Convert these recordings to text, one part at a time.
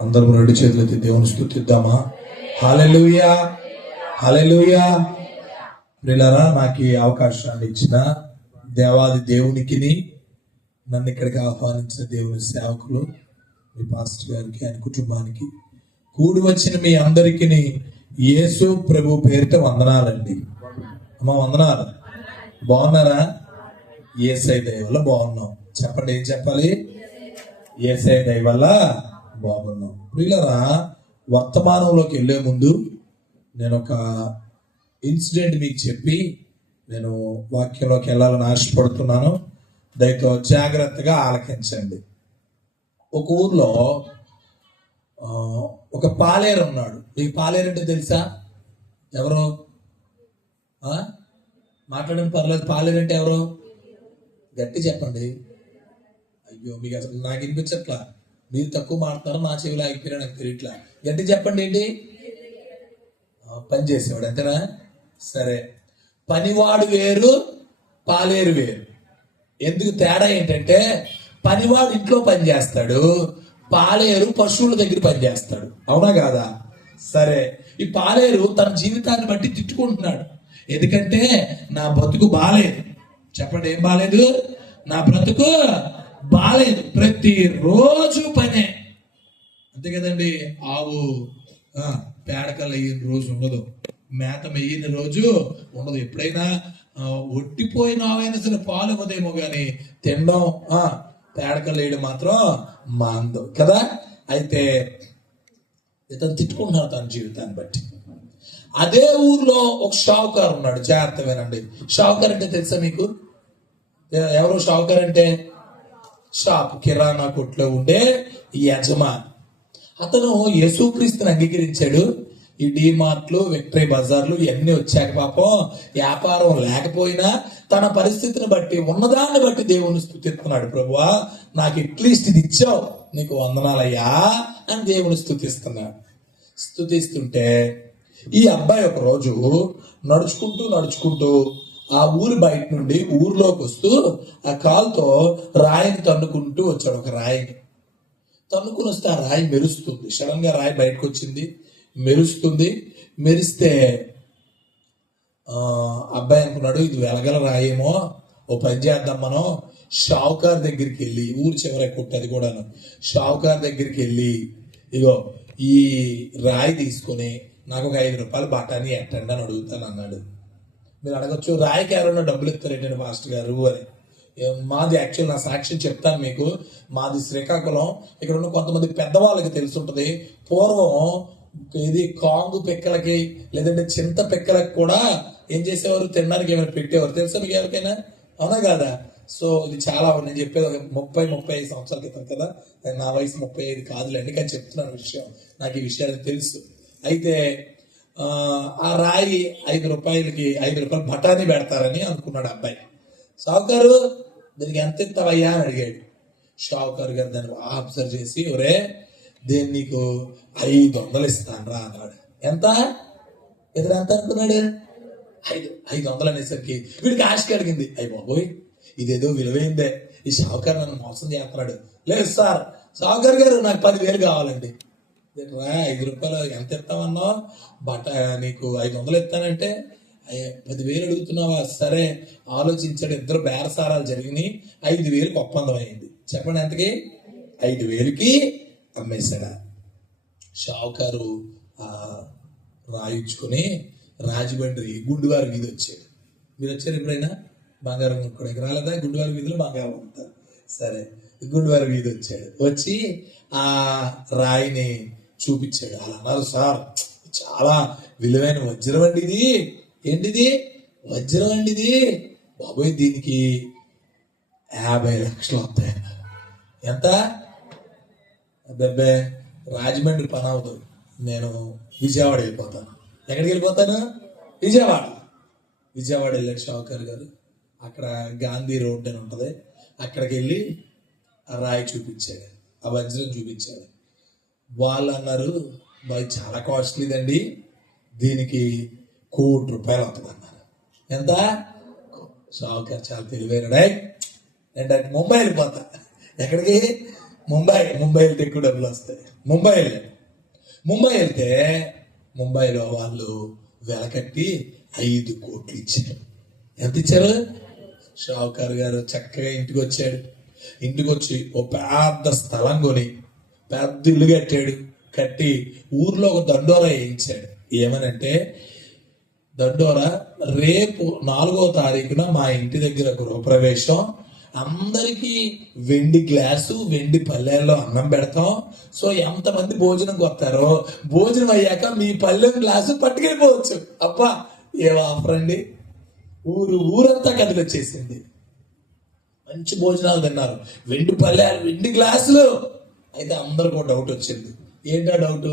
అందరం రెండు చేతులెత్తి దేవుని స్తుతిద్దామా? హల్లెలూయా, హల్లెలూయా. ప్రియులారా, నాకు ఈ అవకాశాన్ని ఇచ్చిన దేవాది దేవునికి, నన్ను ఇక్కడికి ఆహ్వానించిన దేవుని సేవకులు, మీ పాస్టర్ గారికి, ఆయన కుటుంబానికి, కూడి వచ్చిన మీ అందరికీ యేసు ప్రభు పేరిట వందనాలండి. అమ్మ వందనాలు. బాగున్నారా? యేసయ్య దయ వల్ల బాగున్నాం. చెప్పండి, ఏం చెప్పాలి? యేసయ్య దయ వల్ల బాగున్నాం. ప్రియులారా, వర్తమానంలోకి వెళ్ళే ముందు నేను ఒక ఇన్సిడెంట్ మీకు చెప్పి నేను వాక్యంలోకి వెళ్ళాలని ఆశపడుతున్నాను. దయతో జాగ్రత్తగా ఆలకించండి. ఒక ఊర్లో ఒక పాలేరు ఉన్నాడు. మీకు పాలేరు అంటే తెలుసా? ఎవరు మాట్లాడని పర్లేదు. పాలేరు అంటే ఎవరు? గట్టి చెప్పండి. అయ్యో, మీకు అసలు నాకు వినిపించట్లా. మీరు తక్కువ మాట్లాడతారు, నా చెవిలో ఆగిపోయినా నాకు తెలియట్లా. గట్టి చెప్పండి. ఏంటి? పని చేసేవాడు, అంతేనా? సరే, పనివాడు వేరు, పాలేరు వేరు. ఎందుకు తేడా ఏంటంటే, పనివాడు ఇంట్లో పని చేస్తాడు, పాలేరు పశువుల దగ్గర పని చేస్తాడు. అవునా కాదా? సరే, ఈ పాలేరు తన జీవితాన్ని బట్టి తిట్టుకుంటున్నాడు. ఎందుకంటే నా బ్రతుకు బాలేదు. చెప్పండి, ఏం బాలేదు? నా బ్రతుకు బాలేదు. ప్రతిరోజు పనే, అంతే కదండి. ఆవు పేడకలు వేయని రోజు ఉండదు, మేత మెయ్యని రోజు ఉండదు. ఎప్పుడైనా ఒట్టిపోయిన ఆవైనా సరే పాలు ఇవ్వదేమో కానీ తినడం, పేడకలు వేయడం మాత్రం మాందు కదా. అయితే ఇతను తిట్టుకుంటున్నాడు తన జీవితాన్ని బట్టి. అదే ఊర్లో ఒక షావుకారు ఉన్నాడు. జాగ్రత్త వినండి. షావుకారు అంటే తెలుసా మీకు? ఎవరు షావుకారు అంటే? షాప్, కిరాణా కొట్లో ఉండే యజమాని. అతను యేసుక్రీస్తుని అంగీకరించాడు. ఈ డిమార్ట్లు, విక్టరీ బజార్లు ఇవన్నీ వచ్చాక పాపం వ్యాపారం లేకపోయినా తన పరిస్థితిని బట్టి, ఉన్నదాన్ని బట్టి దేవుని స్తుతిస్తున్నాడు. ప్రభువా, నాకు అట్లీస్ట్ ఇది ఇచ్చావు, నీకు వందనాలయ్యా అని దేవుని స్తుతిస్తున్నాడు. స్తుతిస్తుంటే ఈ అబ్బాయి ఒక రోజు నడుచుకుంటూ ఆ ఊరి బయట నుండి ఊర్లోకి వస్తూ ఆ కాలుతో రాయిని తన్నుకుంటూ వచ్చాడు. ఒక రాయిని తన్నుకుని వస్తే ఆ రాయి మెరుస్తుంది. సడన్ గా రాయి బయటకు వచ్చింది, మెరుస్తుంది. మెరిస్తే అబ్బాయి అనుకున్నాడు, ఇది వెలగల రాయేమో, ఓ పని చేద్దాం, మనం షావుకార్ దగ్గరికి వెళ్ళి, ఊరి చివర కొట్టది కూడాను, షావుకార్ దగ్గరికి వెళ్ళి ఇగో ఈ రాయి తీసుకొని నాకు ఒక 5 రూపాయలు బఠానీ ఎట్టండి అని అడుగుతాను అన్నాడు. మీరు అడగచ్చు, రాయికి ఎవరైనా డబ్బులు ఇస్తారేంటండి మాస్టర్ గారు అని. మాది యాక్చువల్, నా సాక్ష్యం చెప్తాను మీకు. మాది శ్రీకాకుళం. ఇక్కడ ఉన్న కొంతమంది పెద్దవాళ్ళకి తెలుసుంటది. పూర్వం ఇది కాంగు పిక్కలకి లేదంటే చింత పిక్కలకి కూడా ఏం చేసేవారు, తినడానికి ఏమైనా పెట్టేవారు. తెలుసా మీకు ఎవరికైనా? అవునా కాదా? సో ఇది చాలా, నేను చెప్పేది ఒక 30-35 సంవత్సరాల క్రితం కదా. నా వయసు 35 కాదులేండి, కానీ చెప్తున్నాను విషయం. నాకు ఈ విషయాలు తెలుసు. అయితే ఆ రాయి 5 రూపాయలకి 5 రూపాయలు బఠానీ పెడతారని అనుకున్నాడు అబ్బాయి. షావుకారు, దీనికి ఎంత ఇస్తావయ్యా అని అడిగాడు. షావుకారు గారు దాన్ని అబ్జర్వ్ చేసి, ఒరే దీన్ని నీకు 500 ఇస్తాను రా అన్నాడు. ఎంత? ఎదురు ఎంత అనుకున్నాడు? 500 అనేసరికి వీడికి ఆశకి అడిగింది, అయ్యి బాబోయ్ ఇదేదో విలువైందే, ఈ షావుకారు నన్ను మోసం చేస్తున్నాడు. లేదు సార్, షావుకారు గారు నాకు 10,000 కావాలండి. 5 రూపాయలు ఎంత ఇస్తామన్నావు? నీకు 500 ఇస్తానంటే 10,000 అడుగుతున్నావా? సరే ఆలోచించాడు. ఇద్దరు బేరసారాలు జరిగినాయి. 5,000కి ఒప్పందం అయింది. చెప్పండి, ఎంతకి? 5,000కి అమ్మేశాడా. షావుకారు రాయించుకొని రాజమండ్రి గుండువారి వీధి వచ్చాడు. మీరు వచ్చారు ఎప్పుడైనా? బంగారం కొనుక్కోడానికి రాలేదా? గుండువారి వీధిలో బంగారం అమ్ముతారు. సరే, గుండువారి వీధి వచ్చాడు. వచ్చి ఆ రాయిని చూపించాడు. అలా అన్నారు, సార్ చాలా విలువైన వజ్రం అండి ఇది. ఏంటిది? వజ్రం అండి ఇది. బాబోయ్ దీనికి 50 లక్షలు వస్తాయి. ఎంత? అబ్బే, రాజమండ్రి పని అవదు, నేను విజయవాడ వెళ్ళిపోతాను. ఎక్కడికి వెళ్ళిపోతాను? విజయవాడ వెళ్ళాడు షావుకారు గారు. అక్కడ గాంధీ రోడ్ అని ఉంటుంది, అక్కడికి వెళ్ళి ఆ రాయి చూపించాడు, ఆ వజ్రం చూపించాడు. వాళ్ళు అన్నారు, బాయ్ చాలా కాస్ట్లీదండి, దీనికి 1 కోటి రూపాయలు అవుతుంది అన్నారు. ఎంత? షావుకారు చాలా తెలివైనడే, ఏంటంటే ముంబై వెళ్ళిపోతా. ఎక్కడికి? ముంబై వెళ్తే ఎక్కువ డబ్బులు వస్తాయి. ముంబై వెళ్తే ముంబైలో వాళ్ళు వెలకట్టి 5 కోట్లు ఇచ్చారు. ఎంత ఇచ్చారు? షావుకారు గారు చక్కగా ఇంటికి వచ్చాడు. ఇంటికి వచ్చి ఓ పెద్ద స్థలం కొని పెద్ద ఇల్లు కట్టి ఊర్లో ఒక దండోరా వేయించాడు. ఏమనంటే, దండోరా రేపు 4వ తారీఖున మా ఇంటి దగ్గర గృహప్రవేశం, అందరికీ వెండి గ్లాసు వెండి పల్లెల్లో అన్నం పెడతాం. సో ఎంతమంది భోజనంకి వస్తారో భోజనం అయ్యాక మీ పల్లెం గ్లాసు పట్టుకెళ్ళిపోవచ్చు. అబ్బా ఏం ఆఫర్ అండి! ఊరంతా కదిలొచ్చేసింది. మంచి భోజనాలు తిన్నారు, వెండి పల్లెలు వెండి గ్లాసులు. అయితే అందరికీ డౌట్ వచ్చింది. ఏంటా డౌట్?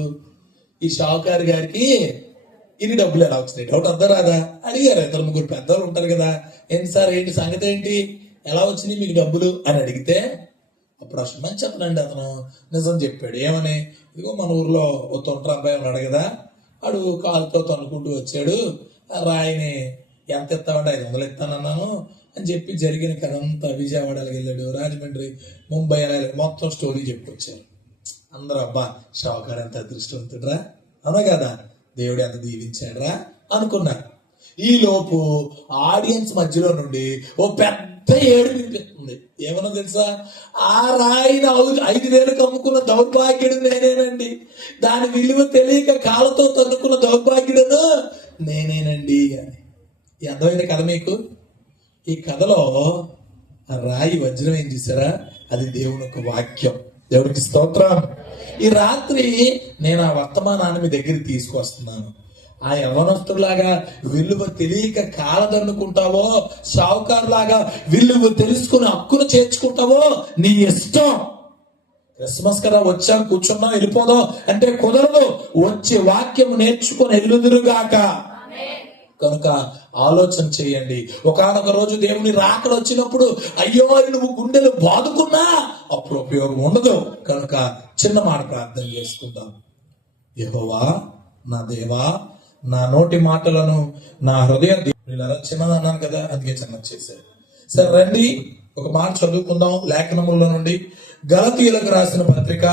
ఈ షావుకారు గారికి ఇన్ని డబ్బులు ఎలా వచ్చినాయి? డౌట్ అంతా రాదా? అడిగారు. 2-3 పెద్దవాళ్ళు ఉంటారు కదా, ఏంటి సార్ ఏంటి సంగతి, ఏంటి ఎలా వచ్చినాయి మీకు డబ్బులు అని అడిగితే, అప్పుడు అసలు మంచి చెప్పనండి అతను నిజం చెప్పాడు. ఏమని? ఇదిగో మన ఊర్లో ఓ తొంటర అబ్బాయి ఉన్నాడు కదా, వాడు కాలుతో తన్నుకుంటూ వచ్చాడు, రాయిని ఎంత ఇస్తామంటే 500 ఇస్తానన్నాను అని చెప్పి జరిగిన కథంతా విజయవాడకి వెళ్ళాడు, రాజమండ్రి, ముంబై మొత్తం స్టోరీ చెప్పుకొచ్చారు. అందరూ అబ్బా షావుకారు ఎంత అదృష్టవంతుడురా, అవునా కదా, దేవుడు ఎంత దీవించాడురా అనుకున్నారు. ఈ లోపు ఆడియన్స్ మధ్యలో నుండి ఓ పెద్ద ఏడు వినిపిస్తుంది. ఏమన్నా తెలుసా? ఆ రాయిని 5,000 అమ్ముకున్న దౌర్భాగ్యుడు నేనేనండి, దాని విలువ తెలియక కాళ్ళతో తన్నుకున్న దౌర్భాగ్యుడను నేనేనండి అని. అర్థమైన కథ మీకు? ఈ కథలో ఆ రాయి వజ్రం ఏం చేశారా? అది దేవుని యొక్క వాక్యం. దేవుడికి స్తోత్రం. ఈ రాత్రి నేను ఆ వర్తమానాన్ని మీ దగ్గరికి తీసుకొస్తున్నాను. ఆ యవనస్తులాగా విలువ తెలియక కాలదన్నుకుంటావో, షావుకారులాగా విలువ తెలుసుకుని హక్కును చేర్చుకుంటావో నీ ఇష్టం. క్రిస్మస్ కదా వచ్చాం, కూర్చున్నాం, వెళ్ళిపోదాం అంటే కుదరదు. వచ్చి వాక్యం నేర్చుకుని ఎల్లుదురుగాక. కనుక ఆలోచన చేయండి. ఒకానొక రోజు దేవుని రాకడ వచ్చినప్పుడు అయ్యో నువ్వు గుండెలు బాదుకున్నా అప్పుడు ఉపయోగం ఉండదు. కనుక చిన్న మాట ప్రార్థన చేసుకుందాం. యెహోవా నా దేవా, నా నోటి మాటలను నా హృదయ చిన్నది అన్నాను కదా, అందుకే చిన్నది చేశారు. సరే రండి ఒక మాట చదువుకుందాం లేఖనముల నుండి. గలతీయులకు రాసిన పత్రిక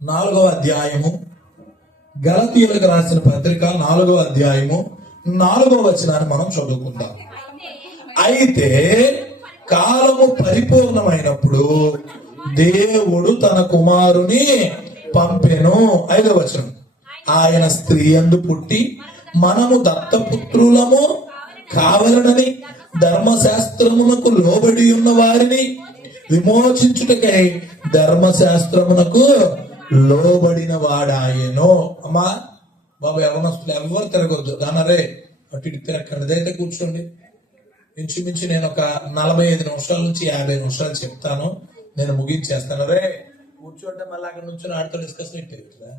4వ అధ్యాయము. గలతీయులకు రాసిన పత్రిక 4వ అధ్యాయము 4వ వచనాన్ని మనం చదువుకుందాం. అయితే కాలము పరిపూర్ణమైనప్పుడు దేవుడు తన కుమారుని పంపెను. 5వ వచనం. ఆయన స్త్రీ యందు పుట్టి మనము దత్తపుత్రులము కావలనని ధర్మశాస్త్రమునకు లోబడి ఉన్న వారిని విమోచించుటకై ధర్మశాస్త్రమునకు లోబడిన వాడాయను. అమ్మా బాబు యవనస్తులు ఎవరు తిరగొద్దు, దానరే అటు ఇటు తిరగండి, అయితే కూర్చోండి. ఇంచుమించు నేను ఒక 45 నిమిషాల నుంచి 50 నిమిషాలు చెప్తాను, నేను ముగించేస్తాను. రే కూర్చోండి, మళ్ళీ అక్కడ నుంచి ఆడితో డిస్కషన్ పెట్టేదా?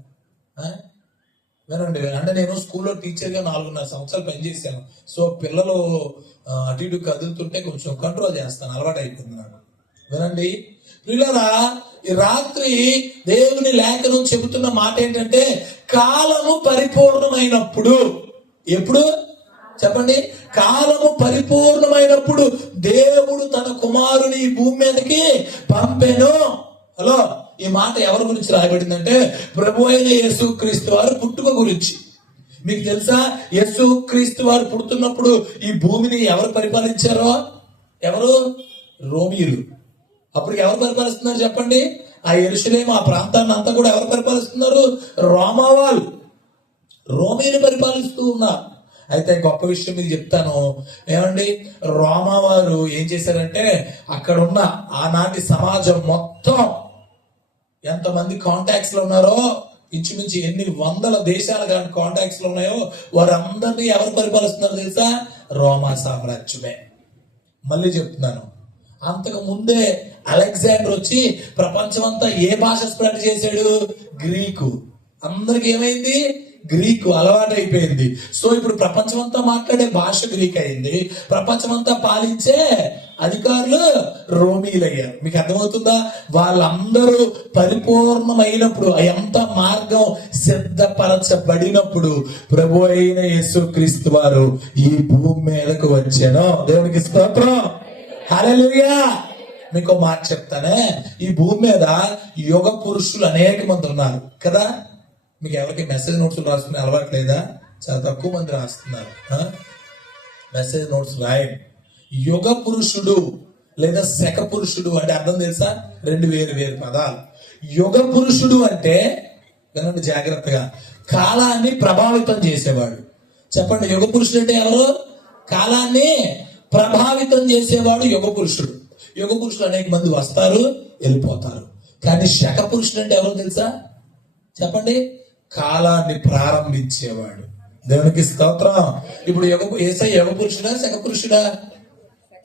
వినండి. అంటే నేను స్కూల్లో టీచర్గా 4.5 సంవత్సరాలు పనిచేశాను. సో పిల్లలు అటు ఇటు కదులుతుంటే కొంచెం కంట్రోల్ చేస్తాను, అలవాటు అయిపోయింది నాకు. వినండి పిల్లరా, ఈ రాత్రి దేవుని లేఖనం చెబుతున్న మాట ఏంటంటే, కాలము పరిపూర్ణమైనప్పుడు. ఎప్పుడు చెప్పండి? కాలము పరిపూర్ణమైనప్పుడు దేవుడు తన కుమారుని ఈ భూమి మీదకి పంపెను. హలో, ఈ మాట ఎవరి గురించి రాయబడిందంటే ప్రభు అయిన యేసుక్రీస్తు వారు పుట్టుక గురించి. మీకు తెలుసా, యేసుక్రీస్తు వారు పుడుతున్నప్పుడు ఈ భూమిని ఎవరు పరిపాలించారో? ఎవరు? రోమీయులు. అప్పుడు ఎవరు పరిపాలిస్తున్నారు చెప్పండి? ఆ యెరూషలేము ఆ ప్రాంతాన్ని అంతా కూడా ఎవరు పరిపాలిస్తున్నారు? రోమా వాళ్ళు, రోమీయులు పరిపాలిస్తూ ఉన్నారు. అయితే గొప్ప విషయం మీకు చెప్తాను. ఏమండి, రోమా వారు ఏం చేశారంటే, అక్కడ ఉన్న ఆనాటి సమాజం మొత్తం ఎంతమంది కాంటాక్ట్స్ లో ఉన్నారో, ఇంచుమించు ఎన్ని వందల దేశాలు కానీ కాంటాక్ట్స్ లో ఉన్నాయో వారందరినీ ఎవరు పరిపాలిస్తున్నారు తెలుసా? రోమా సామ్రాజ్యమే. మళ్ళీ చెప్తున్నాను, అంతకు ముందే అలెగ్జాండర్ వచ్చి ప్రపంచం అంతా ఏ భాష స్ప్రెడ్ చేశాడు? గ్రీకు. అందరికి ఏమైంది? గ్రీకు అలవాటు అయిపోయింది. సో ఇప్పుడు ప్రపంచం అంతా మాట్లాడే భాష గ్రీక్ అయింది. ప్రపంచం అంతా పాలించే అధికారులు రోమీలయ్యారు. మీకు అర్థమవుతుందా? వాళ్ళందరూ పరిపూర్ణమైనప్పుడు, ఎంత మార్గం సిద్ధపరచబడినప్పుడు ప్రభు అయిన యేసుక్రీస్తు వారు ఈ భూమి మీదకు వచ్చాను. దేవునికి స్తోత్రం, హల్లెలూయా. మీకు మాట చెప్తానే, ఈ భూమి మీద యుగ పురుషులు అనేక మంది ఉన్నారు కదా. మీకు ఎవరికి మెసేజ్ నోట్స్ రాసుకునే అలవాటు లేదా? చాలా తక్కువ మంది రాస్తున్నారు. మెసేజ్ నోట్స్ రాయండి. యుగ పురుషుడు లేదా శక పురుషుడు అంటే అర్థం తెలుసా? రెండు వేరు వేరు పదాలు. యుగ పురుషుడు అంటే వినండి జాగ్రత్తగా, కాలాన్ని ప్రభావితం చేసేవాడు. చెప్పండి, యుగ పురుషుడు అంటే ఎవరు? కాలాన్ని ప్రభావితం చేసేవాడు యుగ పురుషుడు. యుగ పురుషులు అనేక మంది వస్తారు, వెళ్ళిపోతారు. కానీ శక పురుషుడు అంటే ఎవరో తెలుసా? చెప్పండి, కాలాన్ని ప్రారంభించేవాడు. దేవునికి స్తోత్రం. ఇప్పుడు యేసయ్య యుగ పురుషుడా శక పురుషుడా?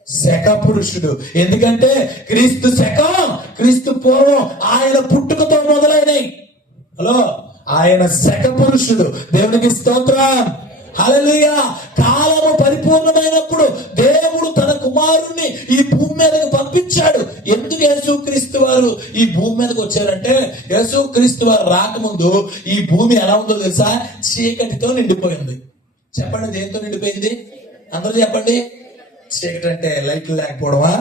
శక పురుషుడు. ఎందుకంటే క్రీస్తు శకం, క్రీస్తు పూర్వం, ఆయన పుట్టుకతో మొదలైనవి. హలో, ఆయన శక పురుషుడు. దేవునికి స్తోత్రం. హల్లెలూయా. కాలము పరిపూర్ణమైనప్పుడు దేవుడు తన కుమారుణ్ణి ఈ భూమి మీదకి పంపించాడు. ఎందుకు యేసుక్రీస్తు వారు ఈ భూమి మీదకి వచ్చారంటే, యేసుక్రీస్తు వారు రాకముందు ఈ భూమి ఎలా ఉందో తెలుసా? చీకటితో నిండిపోయింది. చెప్పండి, దేంతో నిండిపోయింది? అందరూ చెప్పండి. చీకటి అంటే లైట్లు లేకపోవడమా?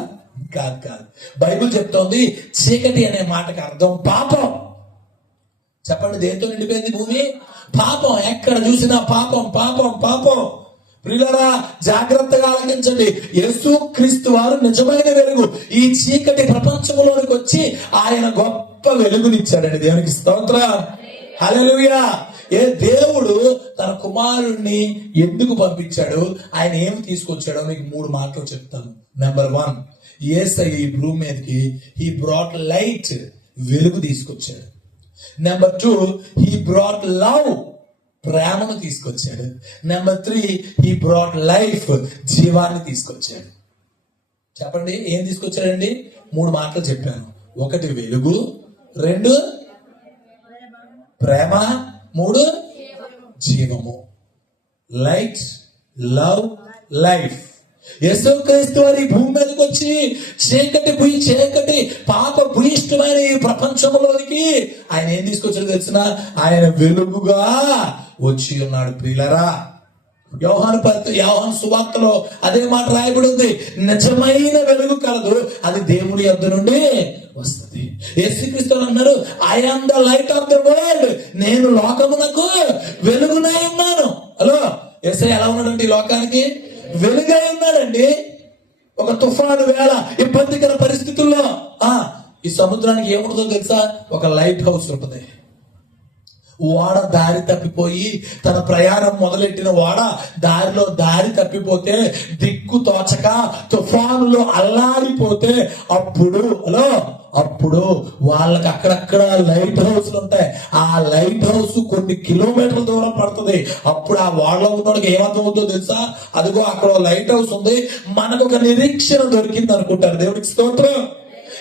కాదు కాదు. బైబిల్ చెప్తోంది చీకటి అనే మాటకి అర్థం పాపం. చెప్పండి, దేంతో నిండిపోయింది భూమి? పాపం. ఎక్కడ చూసినా పాపం పాపం పాపం. ప్రియులారా, జాగ్రత్తగా ఆలకించండి. యేసుక్రీస్తు వారు నిజమైన వెలుగు. ఈ చీకటి ప్రపంచంలోనికి వచ్చి ఆయన గొప్ప వెలుగునిచ్చాడండి. దేవునికి స్తోత్రం. హల్లెలూయా. దేవుడు తన కుమారుణ్ణి ఎందుకు పంపించాడు, ఆయన ఏమి తీసుకొచ్చాడో మీకు 3 మాటలు చెప్తాను. నెంబర్ 1, యేసయ్య ఈ భూమి మీదకి హీ బ్రాట్ లైట్, వెలుగు తీసుకొచ్చాడు. నెంబర్ 2, హీ బ్రాట్ లవ్, ప్రేమను తీసుకొచ్చాడు. నెంబర్ 3, హీ బ్రాట్ లైఫ్, జీవాన్ని తీసుకొచ్చాడు. చెప్పండి, ఏం తీసుకొచ్చాడండి? 3 మాటలు చెప్పాను. 1 వెలుగు, 2 ప్రేమ, 3 జీవము. Light, love, life. యేసుక్రీస్తు వారి భూమి మీదకి వచ్చి చీకటి పాప భూయిష్టమైన ఈ ప్రపంచంలోనికి ఆయన ఏం తీసుకొచ్చాడో తెలిసిన? ఆయన వెలుగుగా వచ్చి ఉన్నాడు. ప్రియులరా, యోహాను సువార్తలో అదే మాట రాయబడి ఉంది. నిజమైన వెలుగు కలదు, అది దేవుడి యొద్ద నుండి వస్తుంది. యేసుక్రీస్తు అన్నారు, I am the light of the world, నేను లోకమునకు వెలుగునై ఉన్నాను. హలో, యేసయ్య ఎలా ఉన్నాడండి? లోకానికి వెలుగై ఉన్నాడండి. ఒక తుఫాను వేళ, ఇబ్బందికర పరిస్థితుల్లో ఈ సముద్రానికి ఏముంటుందో తెలుసా? ఒక లైట్ హౌస్ ఉంటుంది. ఓడ దారి తప్పిపోయి, తన ప్రయాణం మొదలెట్టిన ఓడ దారి తప్పిపోతే, దిక్కు తోచక తుఫానులో అల్లాడిపోతే, అప్పుడు వాళ్ళకి అక్కడక్కడ లైట్ హౌస్లు ఉంటాయి. ఆ లైట్ హౌస్ కొన్ని కిలోమీటర్ల దూరం పడుతుంది. అప్పుడు ఆ ఓడలో ఉన్నోడికి ఏమర్థమవుతుందో తెలుసా? అదిగో అక్కడ లైట్ హౌస్ ఉంది, మనకు ఒక నిరీక్షణ దొరికింది అనుకుంటారు. దేవుడికి స్తోత్రం.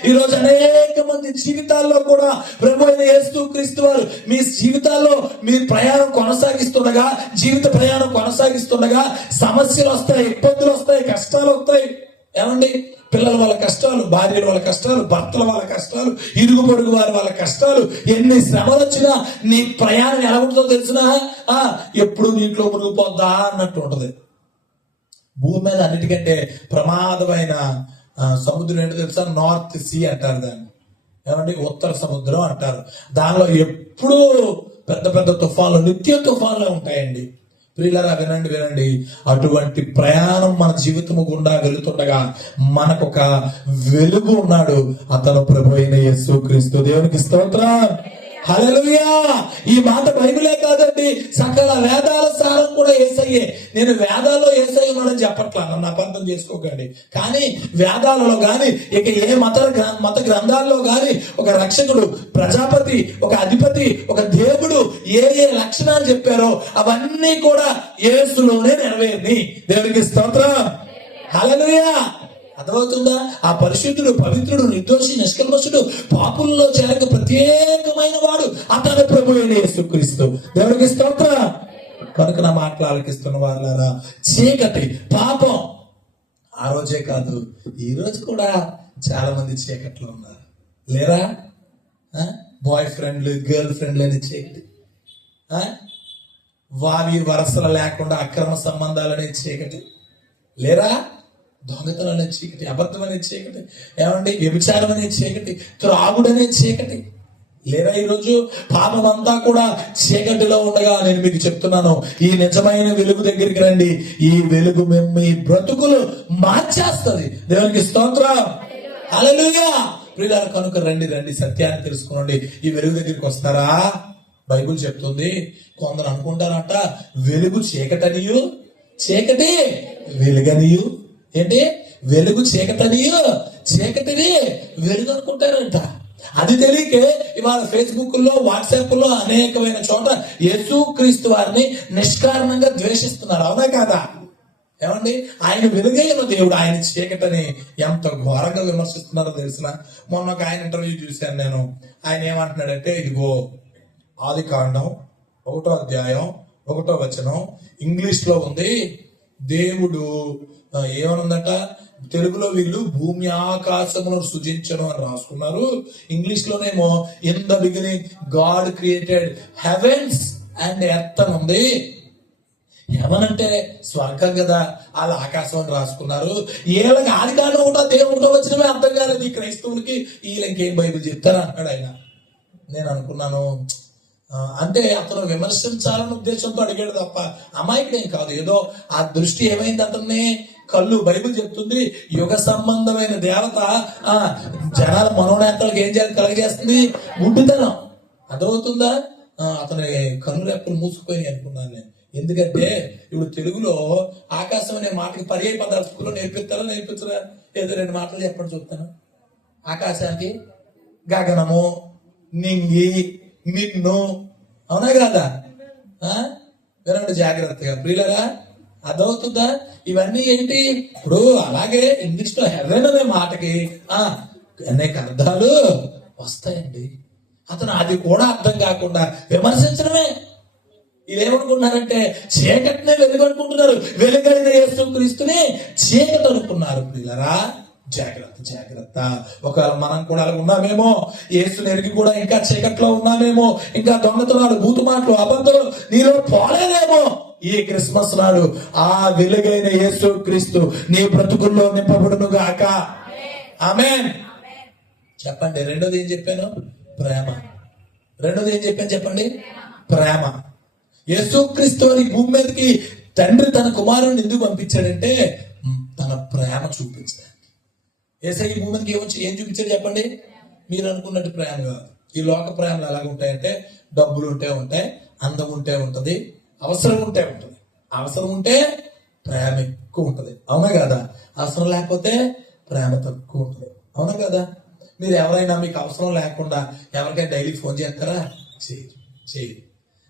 ఈ రోజు అనేక మంది జీవితాల్లో కూడా ప్రభు అయిన యేసుక్రీస్తు వారు మీ జీవితాల్లో మీ ప్రయాణం కొనసాగిస్తుండగా, జీవిత ప్రయాణం కొనసాగిస్తుండగా సమస్యలు వస్తాయి, ఇబ్బందులు వస్తాయి, కష్టాలు వస్తాయి. ఏమండి, పిల్లల వాళ్ళ కష్టాలు, భార్యల వాళ్ళ కష్టాలు, భర్తల వాళ్ళ కష్టాలు, ఇరుగు పొరుగు వాళ్ళ కష్టాలు, ఎన్ని శ్రమలు వచ్చినా నీ ప్రయాణం ఎలా ఉంటుందో తెలిసినా ఎప్పుడు నీటిలో మునిగిపోద్దా అన్నట్టు ఉంటది. భూమి మీద అన్నిటికంటే ప్రమాదమైన సముద్రం ఏంటో తెలుసా? నార్త్ సీ అంటారు దాన్ని. ఏమంటే ఉత్తర సముద్రం అంటారు. దానిలో ఎప్పుడూ పెద్ద పెద్ద తుఫాన్లు, నిత్య తుఫాన్లు ఉంటాయండి. ప్రియులారా, వినండి. అటువంటి ప్రయాణం మన జీవితము గుండా వెళుతుండగా మనకొక వెలుగు ఉన్నాడు. అతను ప్రభు అయిన యేసుక్రీస్తు. దేవునికి స్తోత్రం. హల్లెలూయా. ఈ మాట బైబిలే కాదండి, సకల వేదాల సారం కూడా యేసయ్యే. నేను వేదాల్లో యేసయ్య ఉన్నాడని చెప్పట్లా, నన్ను అపార్థం చేసుకోకండి. కానీ వేదాలలో గాని, ఇక ఏ మత గ్రంథాల్లో గాని ఒక రక్షకుడు, ప్రజాపతి, ఒక అధిపతి, ఒక దేవుడు ఏ లక్షణాలు చెప్పారో అవన్నీ కూడా యేసులోనే నెరవేరి. దేవునికి స్తోత్రం. హల్లెలూయా. అర్థమవుతుందా? ఆ పరిశుద్ధుడు, పవిత్రుడు, నిర్దోషి, నిష్కల్మషుడు, పాపుల్లో చేరక ప్రత్యేకమైన వాడు అతను ప్రభు అయిన యేసుక్రీస్తు. దేవునికి స్తోత్రం. కనుక నా మాటలు ఆలకిస్తున్న వాళ్ళారా, చీకటి, పాపం ఆ రోజే కాదు, ఈ రోజు కూడా చాలా మంది చీకట్లో ఉన్నారు. లేరా? బాయ్ ఫ్రెండ్లు, గర్ల్ ఫ్రెండ్లు అని చీకటి, వావి వరసలు లేకుండా అక్రమ సంబంధాలనే చీకటి. లేరా? దొంగతనం అనే చీకటి, అబద్ధం అనే చీకటి, ఏమండి వ్యభిచారం అనే చీకటి, త్రాగుడనే చీకటి. లేదా ఈరోజు పాపం అంతా కూడా చీకటిలో ఉండగా నేను మీకు చెప్తున్నాను, ఈ నిజమైన వెలుగు దగ్గరికి రండి. ఈ వెలుగు మీ బ్రతుకులు మార్చేస్తుంది. దేవునికి స్తోత్రం, హల్లెలూయా. ప్రియులారా, కనుక రండి రండి, సత్యాన్ని తెలుసుకోండి. ఈ వెలుగు దగ్గరికి వస్తారా? బైబిల్ చెప్తుంది, కొందరు అనుకుంటారట వెలుగు చీకటనియు, చీకటి వెలుగనియు. ఏంటి? వెలుగు చీకటనియు, చీకటిని వెలుగు అనుకుంటారంట. అది తెలియకే ఇవాళ ఫేస్బుక్ లో, వాట్సాప్ లో అనేకమైన చోట యేసుక్రీస్తు వారిని నిష్కారణంగా ద్వేషిస్తున్నారు. అవునా కాదా? ఏమండి, ఆయన వెలుగైన దేవుడు, ఆయన చీకటని ఎంత ఘోరంగా విమర్శిస్తున్నారో తెలిసిన. మొన్న ఒక ఆయన ఇంటర్వ్యూ చూశాను నేను. ఆయన ఏమంటున్నాడంటే, ఇదిగో ఆదికాండం 1వ అధ్యాయం 1వ వచనం ఇంగ్లీష్ లో ఉంది. దేవుడు ఏమనుందట, తెలుగులో వీళ్ళు భూమి ఆకాశములను సృజించను అని రాసుకున్నారు. ఇంగ్లీష్ లోనేమో in the beginning God created heavens and earth అని ఉంది. హెవెన్ అంటే స్వర్గం కదా, వాళ్ళు ఆకాశం అని రాసుకున్నారు. వీళ్ళకి ఆదికాండం ఒకటో దేవుడితో వచ్చినవే అర్థం కాలేదు ఈ క్రైస్తవులకి. వీళ్ళకేం బైబిల్ చెప్తారా అన్నాడు ఆయన. నేను అనుకున్నాను, అంటే అతను విమర్శించాలన్న ఉద్దేశంతో అడిగాడు తప్ప అమాయకుడేం కాదు. ఏదో ఆ దృష్టి ఏమైంది అతన్ని, కళ్ళు. బైబిల్ చెప్తుంది యుగ సంబంధమైన దేవత జనాల మనోనేతలకు ఏం కలగజేస్తుంది? గుడ్డితనం. అర్థమవుతుందా? అతని కన్ను రెప్పలు మూసుకుపోయి అనుకున్నాను నేను. ఎందుకంటే ఇప్పుడు తెలుగులో ఆకాశం అనే మాటకి పర్యాయ పదాలు స్కూల్లో నేర్పించరా? ఏదో 2 మాటలు చెప్పండి చూస్తాను. ఆకాశానికి గగనము, నింగి, నిన్ను. అవునా కాదా? వినండి జాగ్రత్తగా ప్రియులరా, అర్థమవుతుందా? ఇవన్నీ ఏంటి? ఇప్పుడు అలాగే ఇంగ్లీష్ లో హెవెన్ అనే మాటకి అనేక అర్థాలు వస్తాయండి. అతను అది కూడా అర్థం కాకుండా విమర్శించడమే. ఇదేమనుకున్నారంటే చీకటినే వెలుగు అనుకుంటున్నారు. వెలుగైన యేసుక్రీస్తుని చీకటి అనుకున్నారు. ప్రియులరా, జాగ్రత్త జాగ్రత్త. ఒకవేళ మనం కూడా అలా ఉన్నామేమో, యేసుని ఎరిగి కూడా ఇంకా చీకట్లో ఉన్నామేమో, ఇంకా దొంగతనాలు, బూతు మాటలు, అబద్ధాలు నీలో పోలేదేమో. ఈ క్రిస్మస్ నాడు ఆ వెలుగైన యేసుక్రీస్తు నీ బ్రతుకుల్లో నింపబడును గాక. ఆమేన్. చెప్పండి. రెండోది ఏం చెప్పాను? ప్రేమ. రెండోది ఏం చెప్పాను చెప్పండి? ప్రేమ. యేసుక్రీస్తు ఈ భూమి మీదకి తండ్రి తన కుమారుని ఎందుకు పంపించాడంటే తన ప్రేమ చూపించడానికి. యేసయ్య భూమి మీదకి ఏం చూపించాడు చెప్పండి? మీరు అనుకున్నట్టు ప్రేమ కాదు. ఈ లోక ప్రేమలు ఎలాగ ఉంటాయంటే డబ్బులు ఉంటే ఉంటాయి, అందం ఉంటే ఉంటది, అవసరం ఉంటే ఉంటుంది. అవసరం ఉంటే ప్రేమ ఎక్కువ ఉంటది. అవునా కదా? అవసరం లేకపోతే ప్రేమ తక్కువ ఉంటుంది. అవునా కదా? మీరు ఎవరైనా మీకు అవసరం లేకుండా ఎవరికైనా డైలీ ఫోన్ చేస్తారా? చేయరు.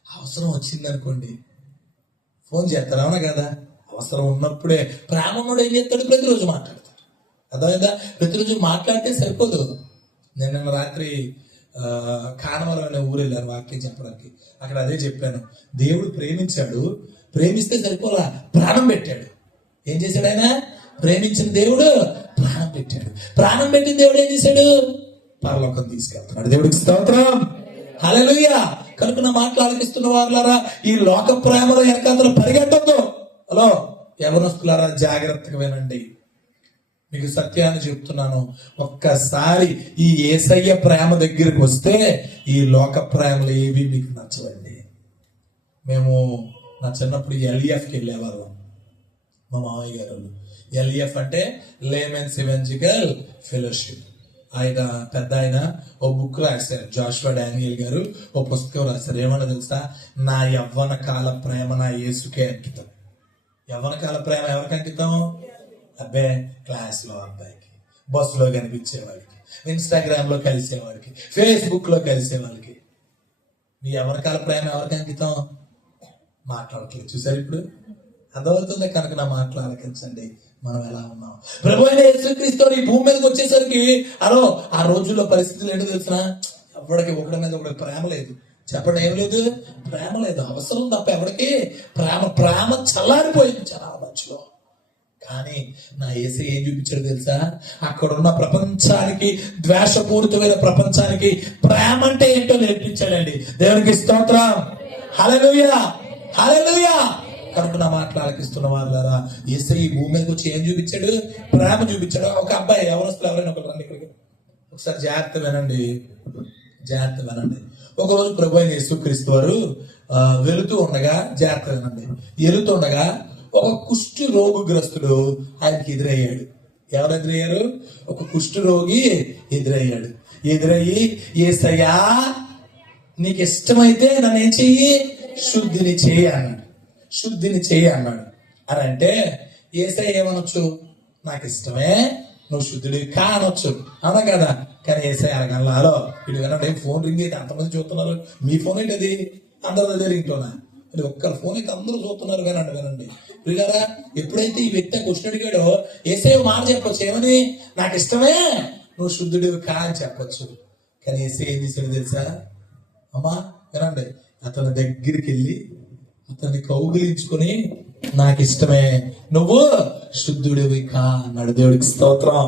అవసరం వచ్చింది అనుకోండి ఫోన్ చేస్తారు. అవునా కదా? అవసరం ఉన్నప్పుడే. ప్రేమ ఉన్నోడు ఏం చేస్తాడు? ప్రతిరోజు మాట్లాడతాడు. అర్థమైందా? ప్రతిరోజు మాట్లాడితే సరిపోదు. నిన్న రాత్రి కానవరం అనే ఊరు వెళ్ళారు వాక్యం చెప్పడానికి. అక్కడ అదే చెప్పాను. దేవుడు ప్రేమించాడు, ప్రేమిస్తే సరిపోలా, ప్రాణం పెట్టాడు. ఏం చేశాడు ఆయన? ప్రేమించిన దేవుడు ప్రాణం పెట్టాడు. ప్రాణం పెట్టిన దేవుడు ఏం చేశాడు? పరలోకం తీసుకెళ్తున్నాడు. దేవుడికి స్తోత్రం, హల్లెలూయా. కనుక నా మాటలు ఆలకిస్తున్న వారులారా, ఈ లోక ప్రేమలో ఎనకాతలు పరిగెట్టద్దు. హలో యవనస్తులారా, జాగ్రత్తగా వినండి. మీకు సత్యాన్ని చెప్తున్నాను. ఒక్కసారి ఈ యేసయ్య ప్రేమ దగ్గరికి వస్తే ఈ లోక ప్రేమలు ఏవి మీకు నచ్చవండి. మేము నా చిన్నప్పుడు LEFకి వెళ్ళేవాళ్ళం. మా మామయ్య గారు LEF అంటే లేమెన్స్ ఎవెంజలికల్ ఫెలోషిప్. ఆయన పెద్ద ఆయన ఓ బుక్ రాశారు. జాషువా డానియల్ గారు ఓ పుస్తకం రాశారు. ఏమన్నా తెలుసా? నా యవ్వన కాల ప్రేమ నా యేసుకే అంకితం. యవ్వన కాల ప్రేమ ఎవరికి అంకితం? అబ్బే, క్లాస్లో అబ్బాయికి, బస్సులో కనిపించేవాడికి, ఇన్స్టాగ్రామ్ లో కలిసేవాడికి, ఫేస్బుక్ లో కలిసేవాడికి. మీ ఎవరికాల ప్రేమ ఎవరికి అంకితం? మాట్లాడట్లేదు. చూసారు ఇప్పుడు? అర్థమవుతుంది. కనుక నా మాటలు ఆలకించండి. మనం ఎలా ఉన్నాం? ప్రభు అయిన యేసుక్రీస్తు ఈ భూమి మీదకి వచ్చేసరికి ఆ రోజుల్లో పరిస్థితులు ఏంటో తెలిసిన? ఎవరికి ఒకటి మీద ఒకటి ప్రేమ లేదు. చెప్పండి, ఏం లేదు? ప్రేమ లేదు. అవసరం తప్ప ఎవరికి ప్రేమ చల్లారిపోయింది జనాల మధ్యలో. కానీ నా యేసయ్య ఏం చూపించాడు తెలుసా? అక్కడ ఉన్న ప్రపంచానికి, ద్వేషపూరితమైన ప్రపంచానికి ప్రేమ అంటే ఏంటో నేర్పించాడండి. దేవునికి స్తోత్రం, హల్లెలూయా, హల్లెలూయా. కనుక నా మాటలు ఆలకిస్తున్న వాళ్ళారా, యేసయ్య ఈ భూమి మీదకి వచ్చి ఏం చూపించాడు? ప్రేమ చూపించాడు. ఒక అబ్బాయి ఎవరొస్తారు, ఎవరైనా ఒకరు రండి ఇక్కడికి, ఒకసారి జాగ్రత్త వినండి, జాగ్రత్త వినండి. ఒకరోజు ప్రభు అయిన యేసుక్రీస్తు వారు వెళుతూ ఉండగా, జాగ్రత్త వినండి, వెళుతుండగా ఒక కుష్ఠు రోగగ్రస్తుడు ఆయనకి ఎదురయ్యాడు. ఎవరు ఎదురయ్యారు? ఒక కుష్ఠు రోగి ఎదురయ్యాడు. ఎదురయ్యి, యేసయ్యా నీకు ఇష్టమైతే నన్ను ఏం చెయ్యి? శుద్ధిని చెయ్యి అన్నాడు. శుద్ధిని చెయ్యి అన్నాడు. అని అంటే యేసయ్య ఏమనొచ్చు? నాకు ఇష్టమే, నువ్వు శుద్ధుడి కా అనొచ్చు, అవునా కదా? కానీ యేసయ్య అరగల్లాలో ఇటు వినండి, ఫోన్ రింగ్ అయితే అంతమంది చూస్తున్నారు, మీ ఫోన్ ఏంటి అది? అందరి దగ్గర రింగ్లోనా? అది ఒక్కరి ఫోన్ అయితే అందరూ చూస్తున్నారు. వినండి వినండి ప్రియులారా, ఎప్పుడైతే ఈ వ్యక్తి క్వశ్చన్ అడిగాడో యేసయ్య మాట చెప్పొచ్చు, ఏమని? నాకు ఇష్టమే, నువ్వు శుద్ధుడివి కా అని చెప్పొచ్చు. కానీ యేసయ్య ఏం చేశాడు తెలుసా? అమ్మా వినండి, అతని దగ్గరికి వెళ్ళి అతన్ని కౌగిలించుకొని, నాకు ఇష్టమే, నువ్వు శుద్ధుడివి కా అన్నాడు. దేవుడికి స్తోత్రం,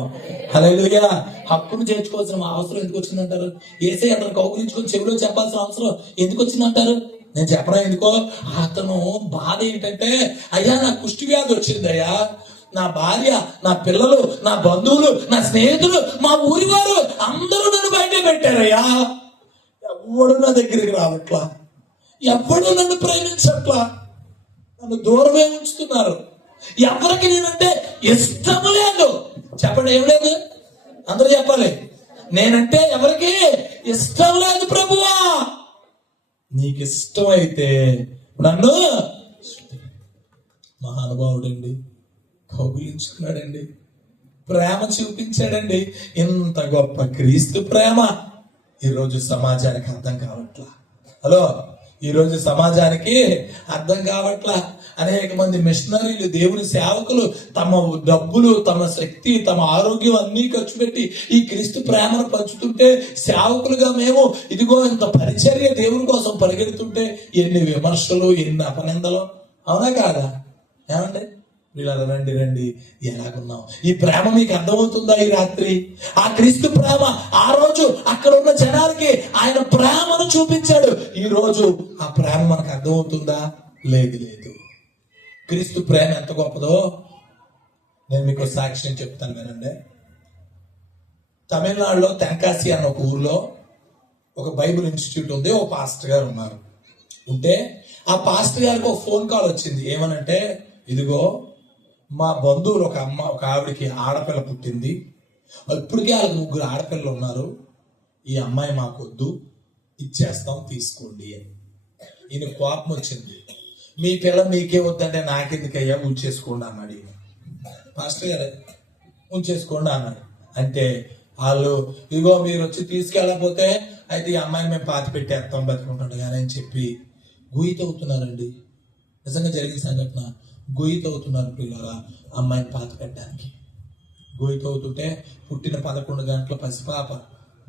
హల్లెలూయా. హక్కును చేర్చుకోవాల్సిన అవసరం ఎందుకు వచ్చిందంటారు? యేసయ్య అతను కౌగిలించుకొని చెవిలో చెప్పాల్సిన అవసరం ఎందుకు వచ్చిందంటారు? నేను చెప్పడం ఎందుకో, అతను బాధ ఏంటంటే, అయ్యా నాకు కుష్టి వ్యాధి వచ్చిందయ్యా, నా భార్య, నా పిల్లలు, నా బంధువులు, నా స్నేహితులు, మా ఊరి వారు అందరూ నన్ను బయట పెట్టారయ్యా, ఎవడు నా దగ్గరికి రావట్లా, ఎవడు నన్ను ప్రేమించట్లా, నన్ను దూరమే ఉంచుతున్నారు, ఎవరికి నేనంటే ఇష్టం లేదు. చెప్పండి, ఏం లేదు? అందరూ చెప్పాలి, నేనంటే ఎవరికి ఇష్టం లేదు ప్రభువా, నీకు ఇష్టమైతే నన్ను. మహానుభావుడండి, కౌగిలించుకున్నాడండి, ప్రేమ చూపించాడండి. ఇంత గొప్ప క్రీస్తు ప్రేమ ఈరోజు సమాజానికి అర్థం కావట్లా. హలో, ఈరోజు సమాజానికి అర్థం కావట్లా. అనేక మంది మిషనరీలు, దేవుని సేవకులు తమ డబ్బులు, తమ శక్తి, తమ ఆరోగ్యం అన్ని ఖర్చు పెట్టి ఈ క్రీస్తు ప్రేమను పంచుతుంటే, సేవకులుగా మేము ఇదిగో ఇంత పరిచర్య దేవుని కోసం పరిగెడుతుంటే ఎన్ని విమర్శలు, ఎన్ని అపనిందలు, అవునా కాదా? ఏమండి వీళ్ళ రండి రండి, ఎలాగున్నాం? ఈ ప్రేమ మీకు అర్థమవుతుందా ఈ రాత్రి? ఆ క్రీస్తు ప్రేమ ఆ రోజు అక్కడ ఉన్న జనాలకి ఆయన ప్రేమను చూపించాడు. ఈ రోజు ఆ ప్రేమ మనకు అర్థమవుతుందా? లేదు లేదు. క్రీస్తు ప్రేమ ఎంత గొప్పదో నేను మీకు సాక్ష్యం చెప్తాను వినండి. తమిళనాడులో తెంకాసి అన్న ఒక ఊర్లో ఒక బైబిల్ ఇన్స్టిట్యూట్ ఉంది. ఒక పాస్టర్ గారు ఉన్నారు. ఉంటే ఆ పాస్టర్ గారికి ఒక ఫోన్ కాల్ వచ్చింది. ఏమనంటే, ఇదిగో మా బంధువులు ఒక ఆవిడకి ఆడపిల్ల పుట్టింది, ఇప్పటికే వాళ్ళకి 3 ఆడపిల్లలు ఉన్నారు, ఈ అమ్మాయి మాకు వద్దు, ఇచ్చేస్తాం, తీసుకోండి అని. ఈయన కోపం వచ్చింది. మీ పిల్ల మీకే వద్దంటే నాకెందుకయ్యా, ఉంచేసుకోండి అన్నాడు ఈయన. పాస్టర్ గారు ఉంచేసుకోండి అన్నాడు. అంటే వాళ్ళు, ఇదిగో మీరు వచ్చి తీసుకెళ్ళకపోతే అయితే ఈ అమ్మాయిని మేము పాతి పెట్టేస్తాం, బతుకుంటాడు కానీ అని చెప్పి గొయ్యి తవ్వుతున్నారండి. నిజంగా జరిగిన సంఘటన. గొయ్యి తవ్వుతున్నారు పిల్లరా అమ్మాయిని పాతి పెట్టడానికి. గొయ్యి తవ్వుతుంటే పుట్టిన 11 గంటల పసిపాప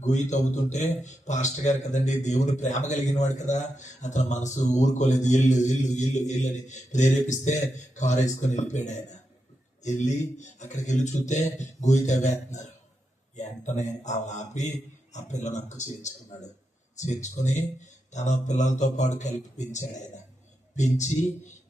గొయ్యి తవ్వుతుంటే, పాస్టర్ గారు కదండి, దేవుని ప్రేమ కలిగిన వాడు కదా, అతని మనసు ఊరుకోలేదు. ఎల్లు ఎల్లు ఎల్లు ఎల్లు అని ప్రేరేపిస్తే కారు వేసుకొని వెళ్ళిపోయాడు ఆయన. వెళ్ళి అక్కడికి వెళ్ళి చూస్తే గొయ్యి తవ్వేస్తున్నారు. వెంటనే ఆ ఆపి ఆ పిల్లని అక్క చేర్చుకున్నాడు. చేర్చుకుని తన పిల్లలతో పాటు కలిపి పెంచాడు ఆయన. పెంచి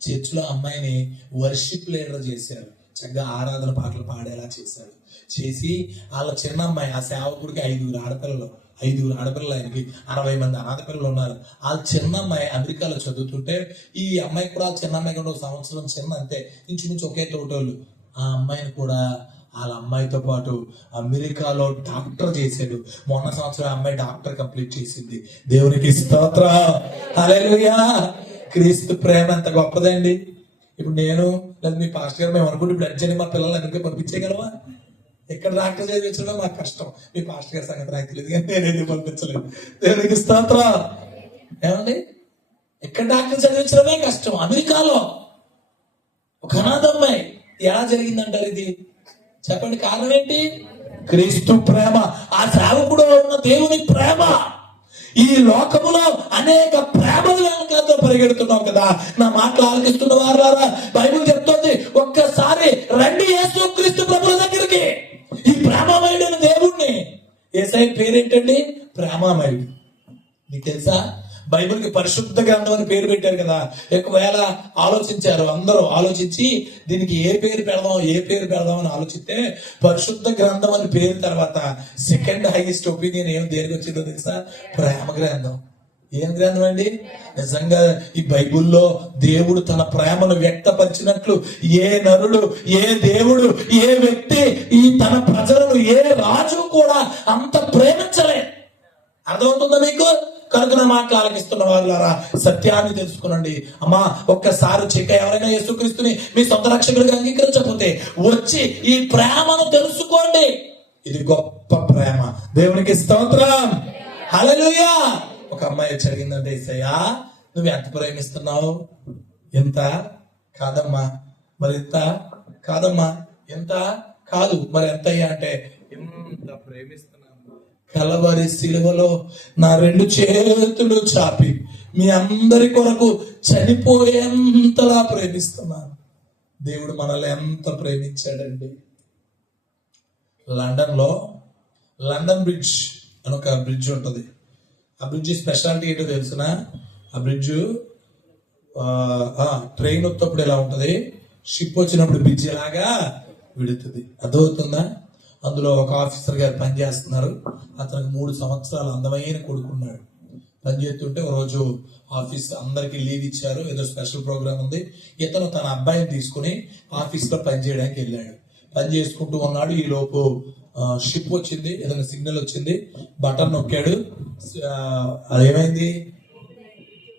చర్చిలో అమ్మాయిని వర్షిప్ లీడర్ చేశారు. చక్కగా ఆరాధన పాటలు పాడేలా చేశాడు. చేసి వాళ్ళ చిన్న అమ్మాయి, ఆ సేవకుడికి 5 ఆడపిల్లలు, 5 ఆడపిల్లలు, ఆయనకి 60 మంది ఆడపిల్లలు ఉన్నారు. వాళ్ళ చిన్న అమ్మాయి అమెరికాలో చదువుతుంటే, ఈ అమ్మాయి కూడా చిన్న అమ్మాయి కూడా 1 సంవత్సరం చిన్న, అంతే, ఇంచుమించు ఒకే తోటోళ్ళు. ఆ అమ్మాయిని కూడా వాళ్ళ అమ్మాయితో పాటు అమెరికాలో డాక్టర్ చేశాడు. మొన్న సంవత్సరం అమ్మాయి డాక్టర్ కంప్లీట్ చేసింది. దేవునికి స్తోత్రం, హల్లెలూయా. క్రీస్తు ప్రేమ ఎంత గొప్పదండి. ఇప్పుడు నేను లేదా మీ పాస్టర్ గారు మేము అనుకుంటే ఇప్పుడు అర్జెంట్ మా పిల్లల్ని అమెరికా పంపించేయగలవా? ఇక్కడ డాక్టర్ చదివించడం నాకు కష్టం. మీ పాస్టర్ గారి సంగతి నాకు తెలియదు, కానీ నేనేది పంపించలేదు. దేవునికి స్తోత్రం. ఏమండి, ఇక్కడ డాక్టర్ చదివించడమే కష్టం. అమెరికాలో ఒక అనాథమ్మాయి. ఎలా జరిగిందంటారు ఇది? చెప్పండి, కారణం ఏంటి? క్రీస్తు ప్రేమ. ఆ సేవకుడు ఉన్న దేవుని ప్రేమ. ఈ లోకములో అనేక ప్రేమలు వెనకాలతో పరిగెడుతున్నాం కదా. నా మాటలు ఆలకిస్తున్న వారులారా, బైబిల్ చెప్తోంది, ఒక్కసారి రండి యేసుక్రీస్తు ప్రభువుల దగ్గరికి. ఈ ప్రేమమయుడైన దేవుణ్ణి, యేసయ్య పేరేంటండి? ప్రేమమయుడు. నీకు తెలుసా, బైబిల్కి పరిశుద్ధ గ్రంథం అని పేరు పెట్టారు కదా. ఒకవేళ ఆలోచించారు, అందరూ ఆలోచించి దీనికి ఏ పేరు పెడదాం అని ఆలోచిస్తే పరిశుద్ధ గ్రంథం అని పేరు తర్వాత సెకండ్ హైయెస్ట్ ఒపీనియన్ దేనికి వచ్చిందో తెలుసా? ప్రేమ గ్రంథం. ఏం గ్రంథం అండి? నిజంగా ఈ బైబిల్లో దేవుడు తన ప్రేమను వ్యక్తపరిచినట్లు ఏ నరుడు, ఏ దేవుడు, ఏ వ్యక్తి ఈ తన ప్రజలను, ఏ రాజు కూడా అంత ప్రేమించలే. అర్థమవుతుందా మీకు? కనుక నా మాటలు ఆలకిస్తున్న వాళ్ళారా, సత్యాన్ని తెలుసుకునండి. అమ్మా, ఒక్కసారి ఎవరైనా యేసుక్రీస్తుని మీ సొంత రక్షకుడిగా అంగీకరించకపోతే వచ్చి ఈ ప్రేమను తెలుసుకోండి. ఇది గొప్ప ప్రేమ. దేవునికి స్తోత్రం. హల్లెలూయా. ఒక అమ్మాయి వచ్చి అడిగిందంటే, యేసయ్యా నువ్వు ఎంత ప్రేమిస్తున్నావు? ఎంత? కాదమ్మా. మరి ఎంత? కాదమ్మా. ఎంత? కాదు. మరి ఎంత అయ్యా అంటే, ఎంత ప్రేమిస్తున్నాను, కలవరి సిలువలో నా 2 చేతులు చాపి మీ అందరి కొరకు చనిపోయేంతలా ప్రేమిస్తున్నాను. దేవుడు మనల్ని ఎంత ప్రేమించాడండి. లండన్ బ్రిడ్జ్ అని ఒక బ్రిడ్జ్ ఉంటుంది. ఆ బ్రిడ్జ్ స్పెషాలిటీ ఏంటో తెలుసునా? ఆ బ్రిడ్జ్ ట్రైన్ వచ్చేటప్పుడు ఎలా ఉంటది, షిప్ వచ్చినప్పుడు బ్రిడ్జ్ ఎలాగా విడుతుంది. అర్థమవుతుందా? అందులో ఒక ఆఫీసర్ గారు పనిచేస్తున్నారు. అతనికి 3 సంవత్సరాలు అందమైన కొడుకున్నాడు. పనిచేస్తుంటే ఒక రోజు ఆఫీస్ అందరికి లీవ్ ఇచ్చారు, ఏదో స్పెషల్ ప్రోగ్రామ్ ఉంది. ఇతను తన అబ్బాయిని తీసుకుని ఆఫీస్ లో పని చేయడానికి వెళ్ళాడు. పని చేసుకుంటూ ఉన్నాడు. ఈ లోపు షిప్ వచ్చింది, ఏదైనా సిగ్నల్ వచ్చింది, బటన్ నొక్కాడు. అదేమైంది?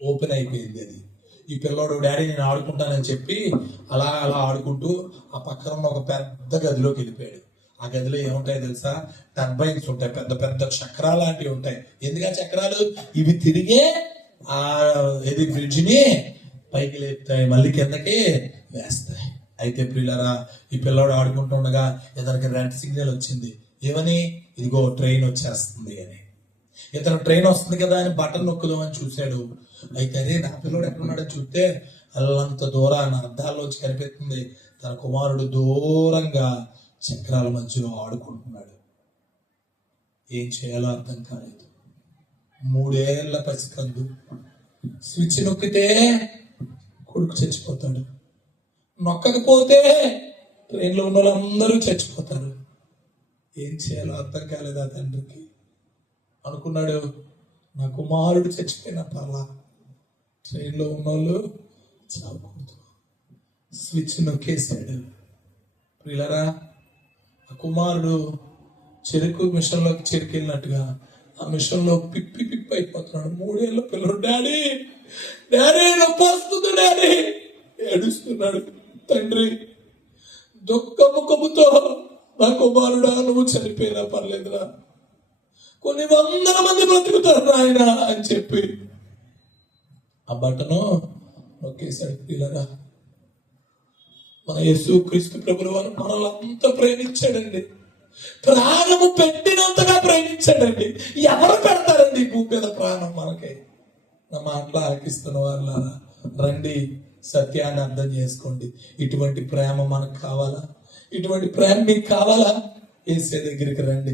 ఓపెన్ అయిపోయింది. అది ఈ పిల్లోడు డాడీ నేను ఆడుకుంటానని చెప్పి అలా ఆడుకుంటూ ఆ పక్కన ఉన్న ఒక పెద్ద గదిలోకి వెళ్ళిపోయాడు. ఆ గదిలో ఏముంటాయి తెలుసా? టర్బైన్స్ ఉంటాయి, పెద్ద పెద్ద చక్రాలు లాంటివి ఉంటాయి. ఎందుకంటే చక్రాలు ఇవి తిరిగే ఇది బ్రిడ్జ్ ని పైకి లేపుతాయి, మళ్ళీ కిందకి వేస్తాయి. అయితే పిల్లరా, ఈ పిల్లోడు ఆడుకుంటుండగా ఇతనికి రెడ్ సిగ్నల్ వచ్చింది. ఏమని? ఇదిగో ట్రైన్ వచ్చేస్తుంది అని. ఇతను ట్రైన్ వస్తుంది కదా అని బటన్ నొక్కుదామని చూశాడు. అయితే అదే నా పిల్లోడు ఎక్కడున్నాడో చూస్తే అల్లంత దూరాన్ని అర్థాల్లోంచి కనిపిస్తుంది తన కుమారుడు దూరంగా చక్రాల మధ్యలో ఆడుకుంటున్నాడు. ఏం చేయాలో అర్థం కాలేదు. 3 ఏళ్ల పసికందు. స్విచ్ నొక్కితే కొడుకు చచ్చిపోతాడు, నొక్కకపోతే ట్రైన్లో ఉన్న వాళ్ళందరూ చచ్చిపోతారు. ఏం చేయాలో అర్థం కాలేదు ఆ తండ్రికి. అనుకున్నాడు, నా కుమారుడు చచ్చిపోయిన పర్లా, ట్రైన్లో ఉన్నోళ్ళు చావకూడదు. స్విచ్ నొక్కేశాడు. ప్రియులరా, ఆ కుమారుడు చెరుకు మిషన్లోకి చెరుకెళ్ళినట్టుగా ఆ మిషన్లో పిప్పి అయిపోతున్నాడు. 3 ఏళ్ళ పిల్లడు, డాడీ నొప్పి వస్తుంది డాడీ ఏడుస్తున్నాడు. తండ్రి దుఃఖముఖముతో, నా కుమారుడా నువ్వు చనిపోయినా పర్లేదురా, కొన్ని 100 మంది బ్రతుకుతారు నాయన అని చెప్పి ఆ బటను నొక్కేశాడు. పిల్లరా, మన యేసుక్రీస్తు ప్రభువు వారు మనల్ని అంత ప్రేమించాడండి. ప్రాణము పెట్టినంతగా ప్రేమించాడండి. ఎవరు పెడతారండి ఈ భూమి మీద ప్రాణం మనకి? నా మాటలు ఆలకిస్తున్న వాళ్ళారా, రండి సత్యాన్ని అర్థం చేసుకోండి. ఇటువంటి ప్రేమ మనకు కావాలా? ఇటువంటి ప్రేమ మీకు కావాలా? యేసే దగ్గరికి రండి.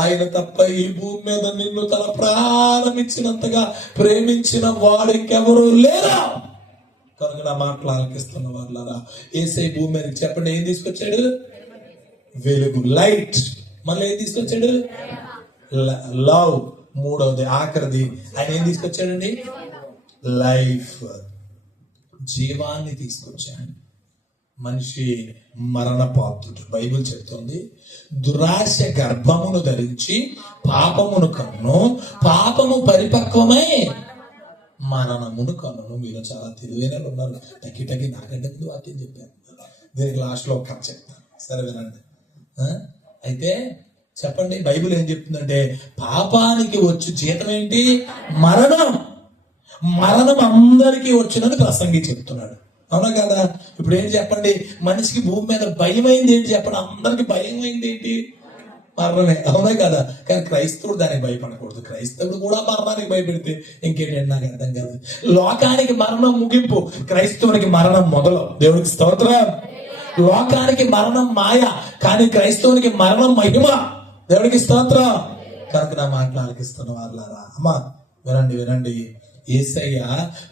ఆయన తప్ప ఈ భూమి మీద నిన్ను తన ప్రాణం ఇచ్చినంతగా ప్రేమించిన వాడు ఇంకెవరూ లేరా? కనుక నా మాటలు ఆలకిస్తున్న వాళ్ళారా, యేసే భూమి మీద చెప్పండి ఏం తీసుకొచ్చాడు? వెలుగు, లైట్. మళ్ళీ ఏం తీసుకొచ్చాడు? లవ్. 3వది ఆఖరిది ఆయన ఏం తీసుకొచ్చాడండి? లైఫ్, జీవాన్ని తీసుకొచ్చాడు. మనిషి మరణ పాత్రుడు. బైబిల్ చెప్తోంది, దురాశ గర్భమును ధరించి పాపమును కన్ను, పాపము పరిపక్వమై మరణమును కన్నును. మీరు చాలా తెలివైన ఉన్నారు. టకి నాకంటే ముందు వాక్యం చెప్పాను. దీనికి లాస్ట్ లో ఒక కథ చెప్తాను, సరే వినండి. అయితే చెప్పండి, బైబిల్ ఏం చెప్తుందంటే పాపానికి వచ్చి జీతం ఏంటి? మరణం. మరణం అందరికీ వచ్చినని ప్రసంగి చెప్తున్నాడు. అవునా కదా? ఇప్పుడు ఏంటి చెప్పండి, మనిషికి భూమి మీద భయమైంది ఏంటి చెప్పండి? అందరికి భయమైంది ఏంటి? మరణమే. అవునా కదా? కానీ క్రైస్తవుడు దానికి భయపడకూడదు. క్రైస్తవుడు కూడా మరణానికి భయపెడితే ఇంకేంటంటే నాకు అర్థం కాదు. లోకానికి మరణం ముగింపు, క్రైస్తవునికి మరణం మొదలు. దేవుడికి స్తోత్రం. లోకానికి మరణం మాయ, కానీ క్రైస్తవునికి మరణం మహిమ. దేవుడికి స్తోత్రం. కనుక నా మాటలు ఆలకిస్తున్న వాళ్ళారా, అమ్మా వినండి. యేసయ్య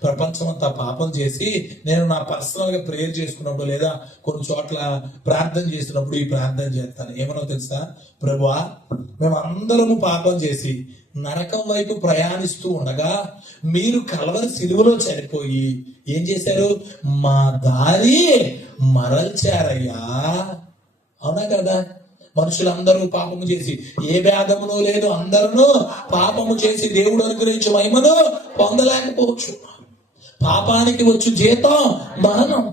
ప్రపంచం అంతా పాపం చేసి నేను నా పర్సనల్ గా ప్రేయర్ చేసుకున్నప్పుడు లేదా కొన్ని చోట్ల ప్రార్థన చేసినప్పుడు ఈ ప్రార్థన చేస్తాను. ఏమనో తెలుసా? ప్రభువా, మేమందరము పాపం చేసి నరకం వైపు ప్రయాణిస్తూ ఉండగా మీరు కల్వరి సిలువలో చనిపోయి ఏం చేశారు? మా దారి మరల్చారయ్యా. అవునా కదా? మనుషులందరూ పాపము చేసి ఏ భేదమును లేదు, అందరూ పాపము చేసి దేవుడు అనుగ్రహించే మహిమను పొందలేకపోవచ్చు. పాపానికి వచ్చు జీతం మరణం.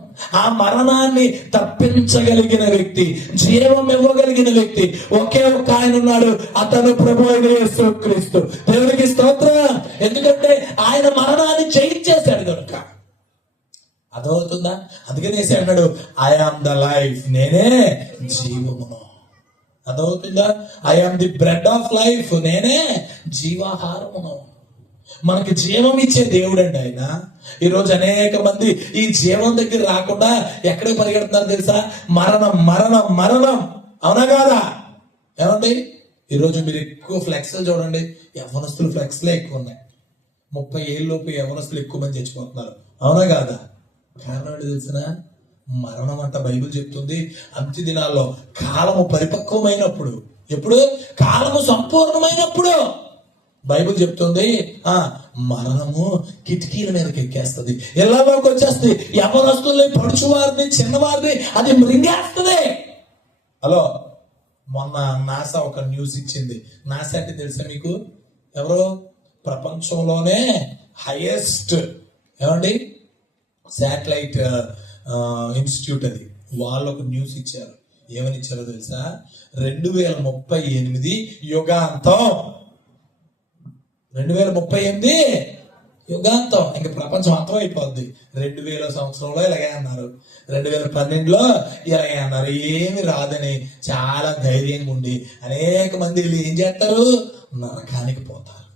ఆ మరణాన్ని తప్పించగలిగిన వ్యక్తి, జీవం ఇవ్వగలిగిన వ్యక్తి ఒకే ఒక్క ఆయన ఉన్నాడు. అతను ప్రభు అయిన యేసుక్రీస్తు. దేవునికి స్తోత్రం. ఎందుకంటే ఆయన మరణాన్ని జయించేశాడు కనుక. అర్థమవుతుందా? అందుకని యేసు అన్నాడు, ఐ ఆమ్ ద లైఫ్, నేనే జీవమును. అర్థమవుతుందా? I am the bread of life, నేనే జీవాహారమును. మనకి జీవం ఇచ్చే దేవుడు అండి ఆయన. ఈరోజు అనేక మంది ఈ జీవం దగ్గర రాకుండా ఎక్కడికి పరిగెడుతున్నారు తెలుసా? మరణం, మరణం, మరణం. అవునా కాదా? ఏమండి, ఈరోజు మీరు ఎక్కువ ఫ్లెక్స్లు చూడండి. యవ్వనస్తులు ఫ్లెక్స్లే ఎక్కువ ఉన్నాయి. 30 ఏళ్ళలోపు యవ్వనస్తులు ఎక్కువ మంది చచ్చిపోతున్నారు. అవునా కాదా? కారణం ఏంటి తెలిసిన? మరణం అంట. బైబిల్ చెప్తుంది అంత్య దినాల్లో కాలము పరిపక్వమైనప్పుడు, ఎప్పుడు? కాలము సంపూర్ణమైనప్పుడు బైబిల్ చెప్తుంది మరణము కిటికీల మీదకి ఎక్కేస్తుంది, ఇళ్లలోకి వచ్చేస్తుంది, యవనస్తుల్ని, పడుచువారిని, చిన్నవారిని అది మృంగేస్తుంది. హలో, మొన్న నాసా ఒక న్యూస్ ఇచ్చింది. నాసా అంటే తెలుసా మీకు? ఎవరో ప్రపంచంలోనే హైయెస్ట్ ఏమండి శాటిలైట్ ఇన్స్టిట్యూట్ అది. వాళ్ళు ఒక న్యూస్ ఇచ్చారు. ఏమని ఇచ్చారో తెలుసా? 2038 యుగాంతం. 2038 యుగాంతం. ఇంక ప్రపంచం అంతం అయిపోద్ది. 2000 సంవత్సరంలో ఇలాగే అన్నారు, 2012లో ఇలాగే అన్నారు. ఏమి రాదని చాలా ధైర్యంగా ఉండి అనేక మంది వీళ్ళు ఏం చేస్తారు? నరకానికి పోతారు,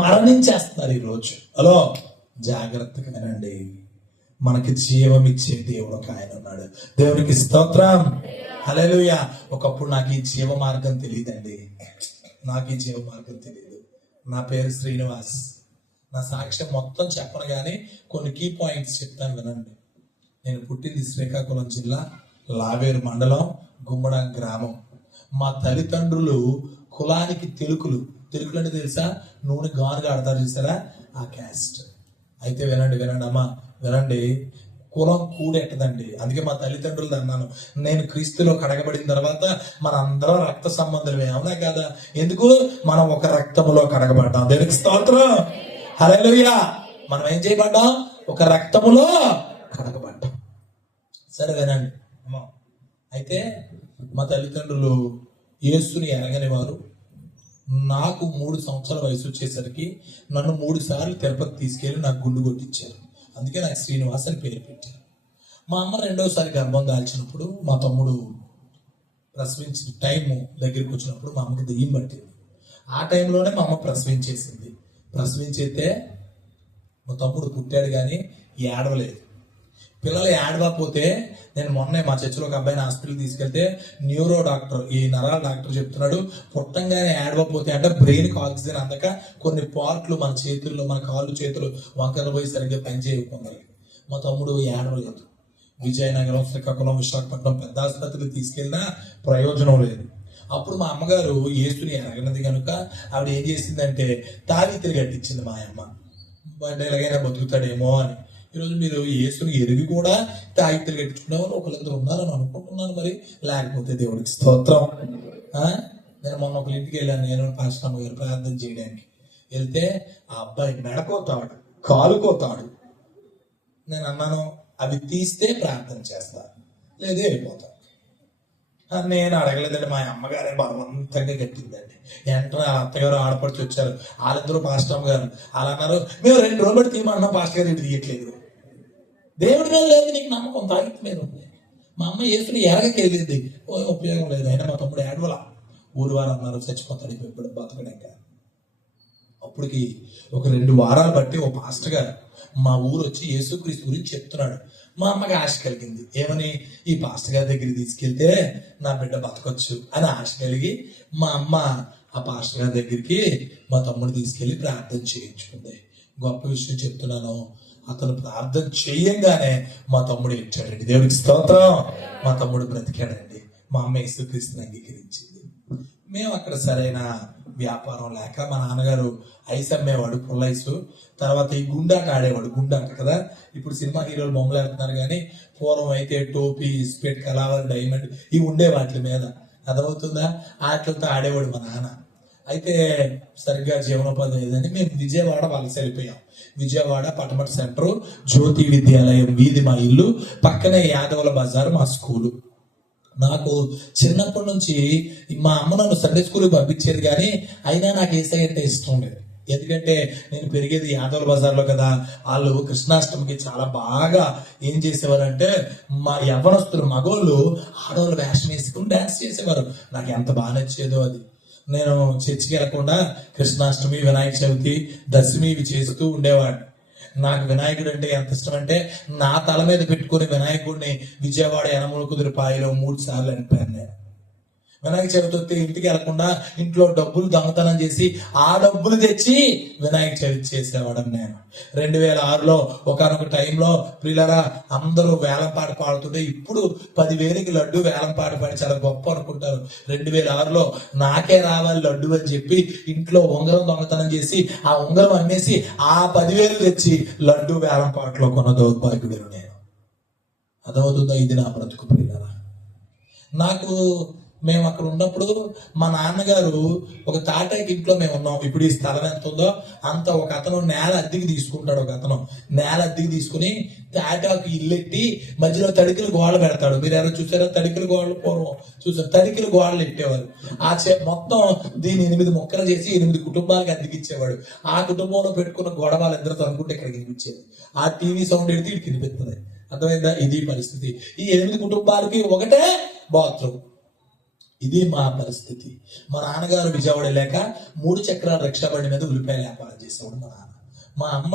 మరణించేస్తున్నారు ఈరోజు. హలో, జాగ్రత్తగా వినండి. మనకి జీవం ఇచ్చే దేవుడు ఒక ఆయన ఉన్నాడు. దేవునికి స్తోత్రం. హల్లెలూయా. ఒకప్పుడు నాకు ఈ జీవ మార్గం తెలియదండి. నాకు ఈ జీవ మార్గం తెలియదు. నా పేరు శ్రీనివాస్. నా సాక్ష్యం మొత్తం చెప్పను కానీ కొన్ని కీ పాయింట్స్ చెప్తాను వినండి. నేను పుట్టింది శ్రీకాకుళం జిల్లా లావేరు మండలం గుమ్మడం గ్రామం. మా తల్లిదండ్రులు కులానికి తెలుకులు. తెలుకులు అంటే తెలుసా? నూనె గానుగా ఆడతారు చూసారా? ఆ క్యాస్ట్. అయితే వినండి అమ్మా, వినండి. కులం కూడెట్టదండి. అందుకే మా తల్లిదండ్రులు అన్నాను, నేను క్రీస్తులో కడగబడిన తర్వాత మన అందరం రక్త సంబంధులమే. అవునా కదా? ఎందుకు? మనం ఒక రక్తములో కడగబడ్డాం. దేవునికి స్తోత్రం. హల్లెలూయా. మనం ఏం చేయబడ్డాం? ఒక రక్తములో కడగబడ్డాం. సరే వినండి అమ్మా. అయితే మా తల్లిదండ్రులు యేసుని ఎరగని వారు. నాకు 3 సంవత్సరాల వయసు వచ్చేసరికి నన్ను 3 సార్లు తిరుపతి తీసుకెళ్లి నాకు గుండు కొట్టించారు. అందుకే నాకు శ్రీనివాస్ అని పేరు పెట్టారు. మా అమ్మ 2వసారి గర్భం దాల్చినప్పుడు, మా తమ్ముడు ప్రసవించిన టైము దగ్గరికి వచ్చినప్పుడు మా అమ్మకి దెయ్యం పట్టింది. ఆ టైంలోనే మా అమ్మ ప్రసవించేసింది. ప్రసవించైతే మా తమ్ముడు పుట్టాడు కానీ ఏడవలేదు. పిల్లలు ఏడవకపోతే, నేను మొన్నే మా చర్చిలో ఒక అబ్బాయిని హాస్పిటల్ తీసుకెళ్తే న్యూరో డాక్టర్, ఈ నరాల డాక్టర్ చెప్తున్నాడు, పుట్టంగానే ఏడవకపోతే అంటే బ్రెయిన్కి ఆక్సిజన్ అందక కొన్ని పార్ట్లు మన చేతుల్లో, మన కాళ్ళు చేతులు వంకర పోయి సరిగ్గా పనిచేయకున్నాయి. మా తమ్ముడు ఏడవలేదు. విజయనగరం, శ్రీకాకుళం, విశాఖపట్నం పెద్ద ఆసుపత్రికి తీసుకెళ్ళినా ప్రయోజనం లేదు. అప్పుడు మా అమ్మగారు యేసుని ఎరగనది కనుక ఆవిడ ఏం చేసిందంటే తాగిత్తులు కట్టించింది మా అమ్మ. అంటే ఎలాగైనా బతుకుతాడేమో అని. ఈరోజు మీరు యేసుని ఎరిగి కూడా తాగిత్తులు కట్టించుకునే వాళ్ళు ఒకళ్ళిద్దరు ఉన్నారని అనుకుంటున్నాను. మరి లేకపోతే దేవుడికి స్తోత్రం. నేను మొన్న ఒకళ్ళ ఇంటికి వెళ్ళాను, నేను పాస్టర్ గారు ప్రార్థన చేయడానికి వెళ్తే ఆ అబ్బాయి మెడకోతాడు, కాలుకోతాడు. నేను అన్నాను, అవి తీస్తే ప్రార్థన చేస్తా, లేదే వెళ్ళిపోతా. నేను అడగలేదండి. మా అమ్మగారే బలవంతంగా కట్టిందండి. వెంటనే అత్తగారు ఆడపడిచి వచ్చారు. వాళ్ళిద్దరూ పాస్టర్ గారు అలా అన్నారు, మేము 2 రోజులు బట్టి తీయమన్నాం, పాస్టర్ గారు ఇటు తీయట్లేదు. దేవుడి మీద లేదు నీకు నమ్మకం, తాగిత్తి మీద ఉంది. మా అమ్మ యేసుని ఎరగకెళ్ళింది, ఉపయోగం లేదు. అయినా మా తమ్ముడు ఏడవల. ఊరు వారు అన్నారు చచ్చిపోతాడు ఇప్పుడు బతకడాక. అప్పటికి ఒక 2 వారాలు బట్టి ఓ పాస్టర్ గారు మా ఊరు వచ్చి యేసుక్రీస్తు గురించి చెప్తున్నాడు. మా అమ్మకి ఆశ కలిగింది. ఏమని? ఈ పాస్టర్ గారి దగ్గరికి తీసుకెళ్తే నా బిడ్డ బతకొచ్చు అని ఆశ కలిగి మా అమ్మ ఆ పాస్టర్ గారి దగ్గరికి మా తమ్ముడు తీసుకెళ్లి ప్రార్థన చేయించుకుంది. గొప్ప విషయం చెప్తున్నాను. అతను ప్రార్థన చేయంగానే మా తమ్ముడు ఇచ్చాడండి. దేవుడికి స్తోత్రం. మా తమ్ముడు బ్రతికాడండి. మా అమ్మ యేసుక్రీస్తుని అంగీకరించింది. మేము అక్కడ సరైన వ్యాపారం లేక మా నాన్నగారు ఐస్ అమ్మేవాడు, పుల్ల ఐసు. తర్వాత ఈ గుండాట ఆడేవాడు. గుండాట కదా, ఇప్పుడు సినిమా హీరోలు బొమ్మలు ఆడుతున్నారు కానీ పూర్వం అయితే టోపీ, ఇస్పెట్, కలావర్, డైమండ్ ఇవి ఉండే వాటి మీద. అర్థమవుతుందా? వాటితో ఆడేవాడు మా నాన్న. అయితే సరిగ్గా జీవనోపాధి లేదని మేము విజయవాడ వలస వెళ్ళిపోయాం. విజయవాడ పటమట సెంటర్, జ్యోతి విద్యాలయం వీధి మా ఇల్లు, పక్కనే యాదవుల బజార్ మా స్కూలు. నాకు చిన్నప్పటి నుంచి మా అమ్మ నన్ను సండే స్కూల్కి పంపించేది, కానీ అయినా నాకు ఏసై అంటే ఇష్టం లేదు. ఎందుకంటే నేను పెరిగేది యాదవ్ బజార్లో కదా. వాళ్ళు కృష్ణాష్టమికి చాలా బాగా ఏం చేసేవారంటే, మా యవ్వనస్తులు మగోళ్ళు ఆడవాళ్ళు వేషం వేసుకుని డాన్స్ చేసేవారు. నాకు ఎంత బాగా నచ్చేదో అది. నేను చర్చికి వెళ్ళకుండా కృష్ణాష్టమి, వినాయక చవితి, దశమి ఇవి చేస్తూ ఉండేవాడిని. నాకు వినాయకుడు అంటే ఎంత ఇష్టం అంటే, నా తల మీద పెట్టుకుని వినాయకుడిని విజయవాడ యనమల కుదురుపాయలో 3 సార్లు అనిపాను నేను. వినాయక చవితి వస్తే ఇంటికి వెళ్లకుండా ఇంట్లో డబ్బులు దొంగతనం చేసి ఆ డబ్బులు తెచ్చి వినాయక చవితి చేసేవాడు నేను. 2006లో ఒకనొక టైంలో పిల్లరా అందరూ వేలం పాట పాడుతుంటే, ఇప్పుడు 10,000కి లడ్డు వేలం పాట పాడి చాలా గొప్ప అనుకుంటారు. 2006లో నాకే రావాలి లడ్డు అని చెప్పి ఇంట్లో ఉంగరం దొంగతనం చేసి ఆ ఉంగరం అమ్మేసి ఆ 10,000 తెచ్చి లడ్డు వేలం పాటలో కొన్న దౌర్భాగ్యుడు నేను. అదవుతుందా? ఇది నా బ్రతుకు పిల్లరా. నాకు మేము అక్కడ ఉన్నప్పుడు మా నాన్నగారు ఒక తాటాకి ఇంట్లో మేము ఉన్నాం. ఇప్పుడు ఈ స్థలం ఎంత ఉందో అంత ఒక అతను నేల అద్దెకి తీసుకుంటాడు. ఒక అతను నేల అద్దెకి తీసుకుని తాటాకు ఇల్లెట్టి మధ్యలో తడికిల గోడలు పెడతాడు. మీరు ఎవరు చూసారా తడికిల గోడలు? పూర్వం చూసారు, తడికిల గోడలు పెట్టేవారు. మొత్తం దీన్ని 8 ముక్కలు చేసి 8 కుటుంబాలకి అద్దెకి ఇచ్చేవాడు. ఆ కుటుంబంలో పెట్టుకున్న గొడవ వాళ్ళిద్దరితో అనుకుంటే ఇక్కడికి వినిపించేది. ఆ టీవీ సౌండ్ ఎడితే ఇక్కడికి వినిపిస్తుంది. అర్థమైందా? ఇది పరిస్థితి. ఈ 8 కుటుంబాలకి ఒకటే బాత్రూమ్. ఇది మా పరిస్థితి. మా నాన్నగారు విజయవాడ లేక 3 చక్రాల రిక్షా బండి మీద ఉల్లిపాయలు వ్యాపారం చేసేవాడు మా నాన్న. మా అమ్మ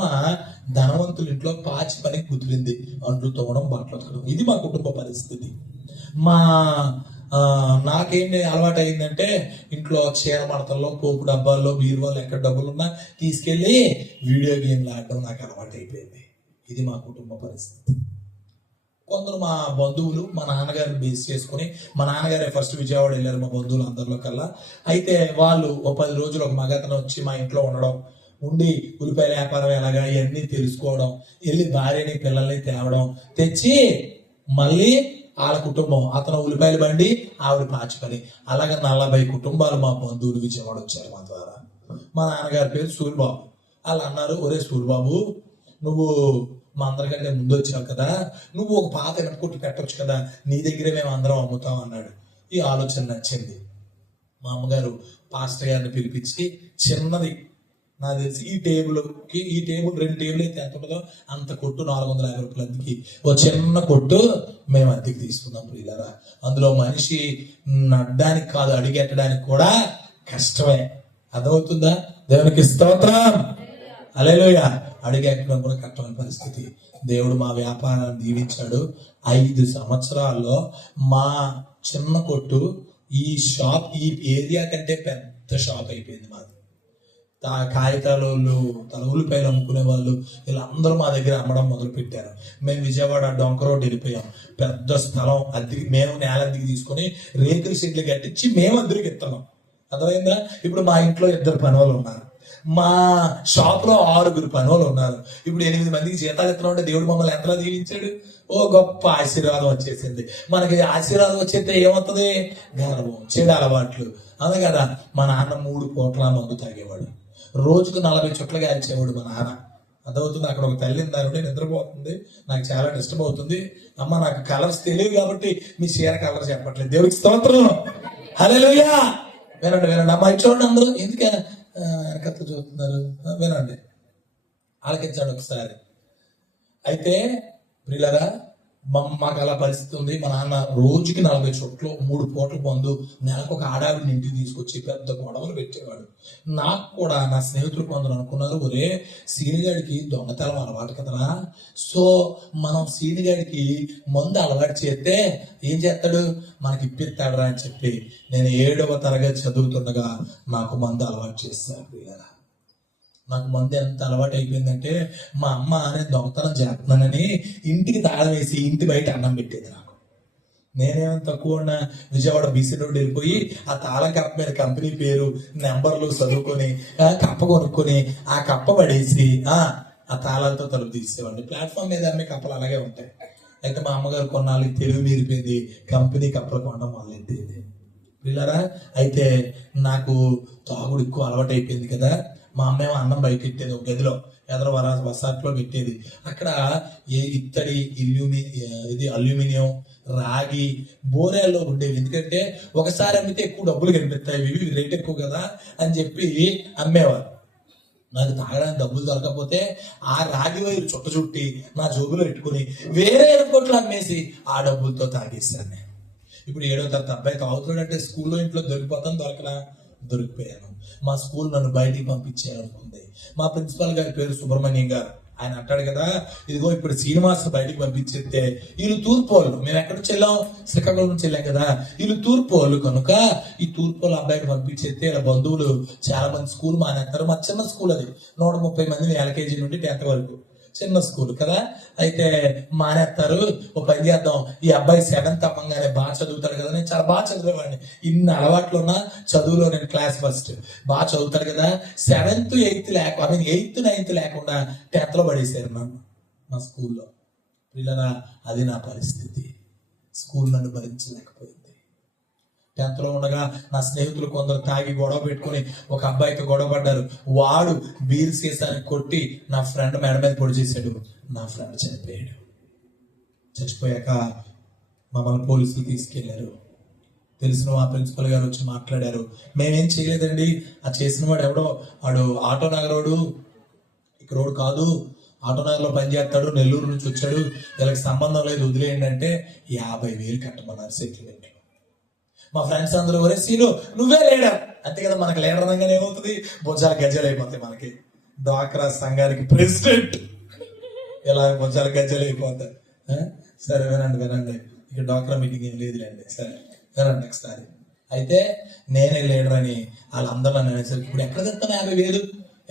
ధనవంతుల ఇంట్లో పాచి పని కుదిరింది, అంట్లు తోవడం, బట్టలు ఉతకడం. ఇది మా కుటుంబ పరిస్థితి. మా నాకేంటి అలవాటు అయిందంటే, ఇంట్లో చీర మడతల్లో, పోపు డబ్బాల్లో, బీరువాళ్ళు ఎక్కడ డబ్బులున్నా తీసుకెళ్లి వీడియో గేమ్లు ఆడడం నాకు అలవాటు అయిపోయింది. ఇది మా కుటుంబ పరిస్థితి. కొందరు మా బంధువులు మా నాన్నగారు బేస్ చేసుకుని, మా నాన్నగారే ఫస్ట్ విజయవాడ వెళ్ళారు మా బంధువులు అందరిలో కల్లా. అయితే వాళ్ళు 10 రోజులు ఒక మగతను వచ్చి మా ఇంట్లో ఉండడం, ఉండి ఉల్లిపాయల వ్యాపారం ఎలాగా ఇవన్నీ తెలుసుకోవడం, వెళ్ళి భార్యని పిల్లల్ని తేవడం, తెచ్చి మళ్ళీ వాళ్ళ కుటుంబం, అతను ఉల్లిపాయల బండి, ఆవిడ పాచి పని, అలాగే 40 కుటుంబాలు మా బంధువులు విజయవాడ వచ్చారు మా ద్వారా. మా నాన్నగారి పేరు సూరిబాబు. వాళ్ళు అన్నారు, ఒరే సూరిబాబు, నువ్వు మా అందరికంటే ముందు వచ్చావు కదా, నువ్వు ఒక పాత ఎనపకొట్టు పెట్టవచ్చు కదా, నీ దగ్గరే మేము అందరం అమ్ముతాం అన్నాడు. ఈ ఆలోచన నచ్చింది. మా అమ్మగారు పాస్టర్ గారిని పిలిపించి, చిన్నది నాకు తెలిసి ఈ టేబుల్ 2 టేబుల్ అయితే ఎంత ఉంటుందో అంత కొట్టు 450 రూపాయలు అద్దెకి, ఓ చిన్న కొట్టు మేము అద్దెకి తీసుకుందాం ప్రియులారా. అందులో మనిషి నడ్డానికి కాదు, అడిగెట్టడానికి కూడా కష్టమే. అర్థమవుతుందా? దేవునికి స్తోత్రం. హల్లెలూయా. అడిగెట్టడం కూడా కష్టమైన పరిస్థితి. దేవుడు మా వ్యాపారాన్ని దీవించాడు. 5 సంవత్సరాల్లో మా చిన్న కొట్టు ఈ షాప్, ఈ ఏరియా కంటే పెద్ద షాప్ అయిపోయింది మాది. కాగితాలు, ఉల్లిపాయలు అమ్ముకునే వాళ్ళు వీళ్ళందరూ మా దగ్గర అమ్మడం మొదలు పెట్టారు. మేము విజయవాడ డొంక రోడ్ వెళ్ళిపోయాం. పెద్ద స్థలం అద్దెకి, మేము నేల అద్దెకి తీసుకొని రేకుల షెడ్లు కట్టించి మేము అద్దెకి ఇస్తున్నాం. అర్థమైందా? ఇప్పుడు మా ఇంట్లో 2 పనోళ్ళు ఉన్నారు, మా షాప్ లో 6 పనోళ్ళు ఉన్నారు. ఇప్పుడు 8 మందికి జీతాలు ఇస్తున్నా ఉంటే దేవుడు మమ్మల్ని ఎంతలా దీవించాడు. ఓ గొప్ప ఆశీర్వాదం వచ్చేసింది. మనకి ఆశీర్వాదం వచ్చేస్తే ఏమవుతుంది? గర్వం, చెడు అలవాట్లు. అదే కదా, మా నాన్న 3 పూటల మందు తాగేవాడు. రోజుకు 40 చుట్లు కాల్చేవాడు మా నాన్న. అదవుతుంది. అక్కడ ఒక తల్లి ఉందంటే నిద్రపోతుంది, నాకు చాలా డిస్టర్బ్ అవుతుంది. అమ్మ, నాకు కలర్స్ తెలియదు కాబట్టి మీ చీర కలర్ చెప్పట్లేదు. దేవుడికి స్తోత్రం. హల్లెలూయా. వినండి అమ్మ, చూడండి అందరూ ఎందుకే వెనకత్త చూస్తున్నారు, వినండి, ఆలకించండి ఒకసారి. అయితే ప్రియులారా, మాకు అలా పరిస్థితి ఉంది. మా నాన్న రోజుకి 40 చుట్లు, 3 పూటల మందు, నెలకు ఒక ఆడావిడిని ఇంటికి తీసుకొచ్చి పెద్ద గొడవలు పెట్టేవాడు. నాకు కూడా నా స్నేహితులు కొందరు అనుకున్నారు, ఒరే సీనిగాడికి దొంగతనం అలవాటు కదరా, సో మనం సీనిగాడికి మందు అలవాటు చేస్తే ఏం చేస్తాడు, మనకి ఇప్పిస్తాడరా అని చెప్పి నేను 7వ తరగతి చదువుతుండగా నాకు మందు అలవాటు చేస్తాను. నాకు మందు ఎంత అలవాటు అయిపోయిందంటే మా అమ్మ నేను దొంగతనం చేస్తున్నానని ఇంటికి తాళం వేసి ఇంటి బయట అన్నం పెట్టేది నాకు. నేనేమో తక్కువ ఉన్న విజయవాడ బీసీ రోడ్ వెళ్ళిపోయి ఆ తాళం కప్ప మీద కంపెనీ పేరు నెంబర్లు చదువుకొని కప్ప కొనుక్కొని ఆ కప్ప పడేసి ఆ తాళాలతో తలుపు తీసేవాడిని. ప్లాట్ఫామ్ మీద అమ్మే కప్పలు అలాగే ఉంటాయి. అయితే మా అమ్మగారు కొన్నాళ్ళకి తెలివి మీరిపోయింది, కంపెనీ కప్పలు కొనడం మొదలెట్టేది. పిల్లరా, అయితే నాకు తాగుడు ఎక్కువ అలవాటు అయిపోయింది కదా. మా అమ్మ ఏమో అన్నం బయట పెట్టేది ఒక గదిలో, ఎదర వసాట్లో పెట్టేది. అక్కడ ఇత్తడి అల్యూమినియం రాగి బోరేల్లో ఉండేవి. ఎందుకంటే ఒకసారి అమ్మితే ఎక్కువ డబ్బులు కనిపిస్తాయి, ఇవి రేట్ ఎక్కువ కదా అని చెప్పి అమ్మేవారు. నాకు తాగడానికి డబ్బులు దొరకకపోతే ఆ రాగి వైరు చుట్టి నా జోబులో పెట్టుకుని వేరే ఎయిర్పోర్ట్లు అమ్మేసి ఆ డబ్బులతో తాగేశాను నేను. ఇప్పుడు 7వ తరగతి అబ్బాయి తాగుతున్నాడంటే స్కూల్లో ఇంట్లో దొరికిపోతాను, దొరికిపోయాను. మా స్కూల్ నన్ను బయటికి పంపించేయాలనుకుంది. మా ప్రిన్సిపాల్ గారి పేరు సుబ్రహ్మణ్యం గారు. ఆయన అంటాడు కదా, ఇదిగో ఇప్పుడు శ్రీనివాస్ బయటికి పంపించేస్తే వీళ్ళు తూర్పు వాళ్ళు, మేము ఎక్కడి నుంచి వెళ్ళాం, శ్రీకాకుళం నుంచి వెళ్ళాం కదా, వీళ్ళు తూర్పు వాళ్ళు కనుక ఈ తూర్పు వాళ్ళు అబ్బాయికి పంపించేస్తే ఇలా బంధువులు చాలా మంది స్కూల్ మానేస్తారు. మా చిన్న స్కూల్ అది, 130 మంది LKG నుండి 10th వరకు, చిన్న స్కూల్ కదా. అయితే మానేస్తారు, ఓ పని చేద్దాం, ఈ అబ్బాయి 7th అవ్వగానే బాగా చదువుతాడు కదా. నేను చాలా బాగా చదివేవాడిని, ఇన్ని అలవాట్లు ఉన్నా చదువులో నేను క్లాస్ ఫస్ట్, బాగా చదువుతాడు కదా. 7th 8th 8th 9th లేకుండా 10th లో పడేశారు నన్ను మా స్కూల్లో. పిల్లరా, అది నా పరిస్థితి. స్కూల్ నన్ను భరించలేకపోయింది. 10th లో ఉండగా నా స్నేహితులు కొందరు తాగి గొడవ పెట్టుకుని ఒక అబ్బాయితో గొడవ పడ్డారు. వాడు బీర్ సీసాన్ని కొట్టి నా ఫ్రెండ్ మెడ మీద పొడి చేశాడు. నా ఫ్రెండ్ చనిపోయాడు. చచ్చిపోయాక మమ్మల్ని పోలీసులు తీసుకెళ్లారు. తెలిసిన మా ప్రిన్సిపల్ గారు వచ్చి మాట్లాడారు. మేమేం చేయలేదండి, ఆ చేసిన వాడు ఎవడో, వాడు ఆటో నగరోడు, ఇక్కడ రోడ్ కాదు, ఆటో నగర్లో పనిచేస్తాడు, నెల్లూరు నుంచి వచ్చాడు, వీళ్ళకి సంబంధం లేదు, వదిలేయండి అంటే 50,000 కట్టమన్నారు సెటిల్మెంట్. మా ఫ్రెండ్స్ అందరూ ఒరే సీను నువ్వే లీడర్, అంతే కదా, మనకి లీడర్ అనగానే ఏమవుతుంది, భుజాలు గజ్జలు అయిపోతాయి. మనకి డ్వాక్రా సంఘానికి ప్రెసిడెంట్, ఇలా భుజాలు గజ్జలు అయిపోతాయి. సరే వినండి, ఇక డ్వాక్రా మీటింగ్ ఏం లేదులేండి, సరే వినండి ఒకసారి. అయితే నేనే లీడర్ అని వాళ్ళందరూ నన్ను అనేసరికి ఇప్పుడు ఎక్కడ తెస్తాను 50,000?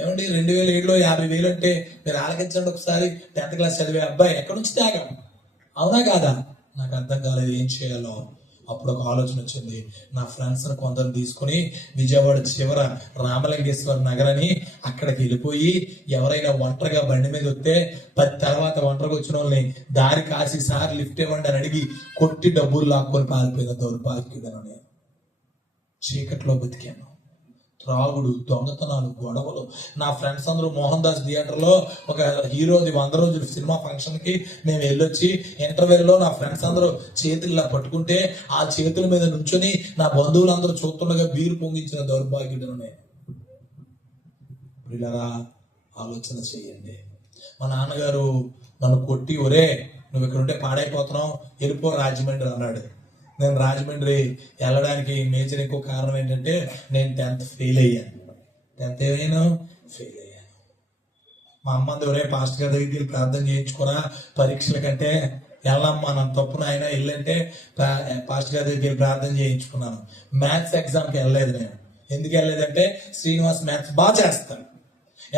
ఏమండి 2007లో 50,000 అంటే మీరు ఆలకించండి ఒకసారి. 10th క్లాస్ చదివే అబ్బాయి ఎక్కడి నుంచి తాగా, అవునా కాదా? నాకు అర్థం కాలేదు ఏం చేయాలో. అప్పుడు ఒక ఆలోచన వచ్చింది. నా ఫ్రెండ్స్ కొందరు తీసుకుని విజయవాడ చివర రామలింగేశ్వర నగరని అక్కడికి వెళ్ళిపోయి ఎవరైనా ఒంటరిగా బండి మీద వస్తే 10 తర్వాత ఒంటరిగా వచ్చిన వాళ్ళని దారి కాసి సార్ లిఫ్ట్ ఇవ్వండి అని అడిగి కొట్టి డబ్బులు లాక్కొని పారిపోయిన దౌర్భాగ్యుడను. నేను చీకట్లో బతికాను. త్రాగుడు, దొంగతనాలు, గొడవలు. నా ఫ్రెండ్స్ అందరూ మోహన్ దాస్ థియేటర్లో ఒక హీరోది 100 రోజుల సినిమా ఫంక్షన్ కి మేము వెళ్ళొచ్చి ఇంటర్వెల్లో నా ఫ్రెండ్స్ అందరూ చేతుల్లా పట్టుకుంటే ఆ చేతుల మీద నుంచుని నా బంధువులందరూ చూస్తుండగా బీరు పొంగించిన దౌర్భాగ్యుడను నేను. ఇలా ఆలోచన చేయండి. మా నాన్నగారు నన్ను కొట్టి, ఒరే నువ్వు ఇక్కడ ఉంటే పాడైపోతున్నావు, వెళ్ళిపో రాజమండ్రి అన్నాడు. నేను రాజమండ్రి వెళ్ళడానికి మేజర్ ఇంకో కారణం ఏంటంటే నేను 10th ఫెయిల్ అయ్యాను. 10th ఏమైనా ఫెయిల్ అయ్యాను. మా అమ్మ ఒరే పాస్టర్ గారి దగ్గరికి ప్రార్థన చేయించుకున్నా, పరీక్షల కంటే వెళ్ళమ్మా, నా తప్పు నాయన వెళ్ళంటే పాస్టర్ గారి దగ్గరికి ప్రార్థన చేయించుకున్నాను. మ్యాథ్స్ ఎగ్జామ్కి వెళ్ళలేదు నేను. ఎందుకు వెళ్ళలేదంటే శ్రీనివాస్ మ్యాథ్స్ బాగా చేస్తాడు.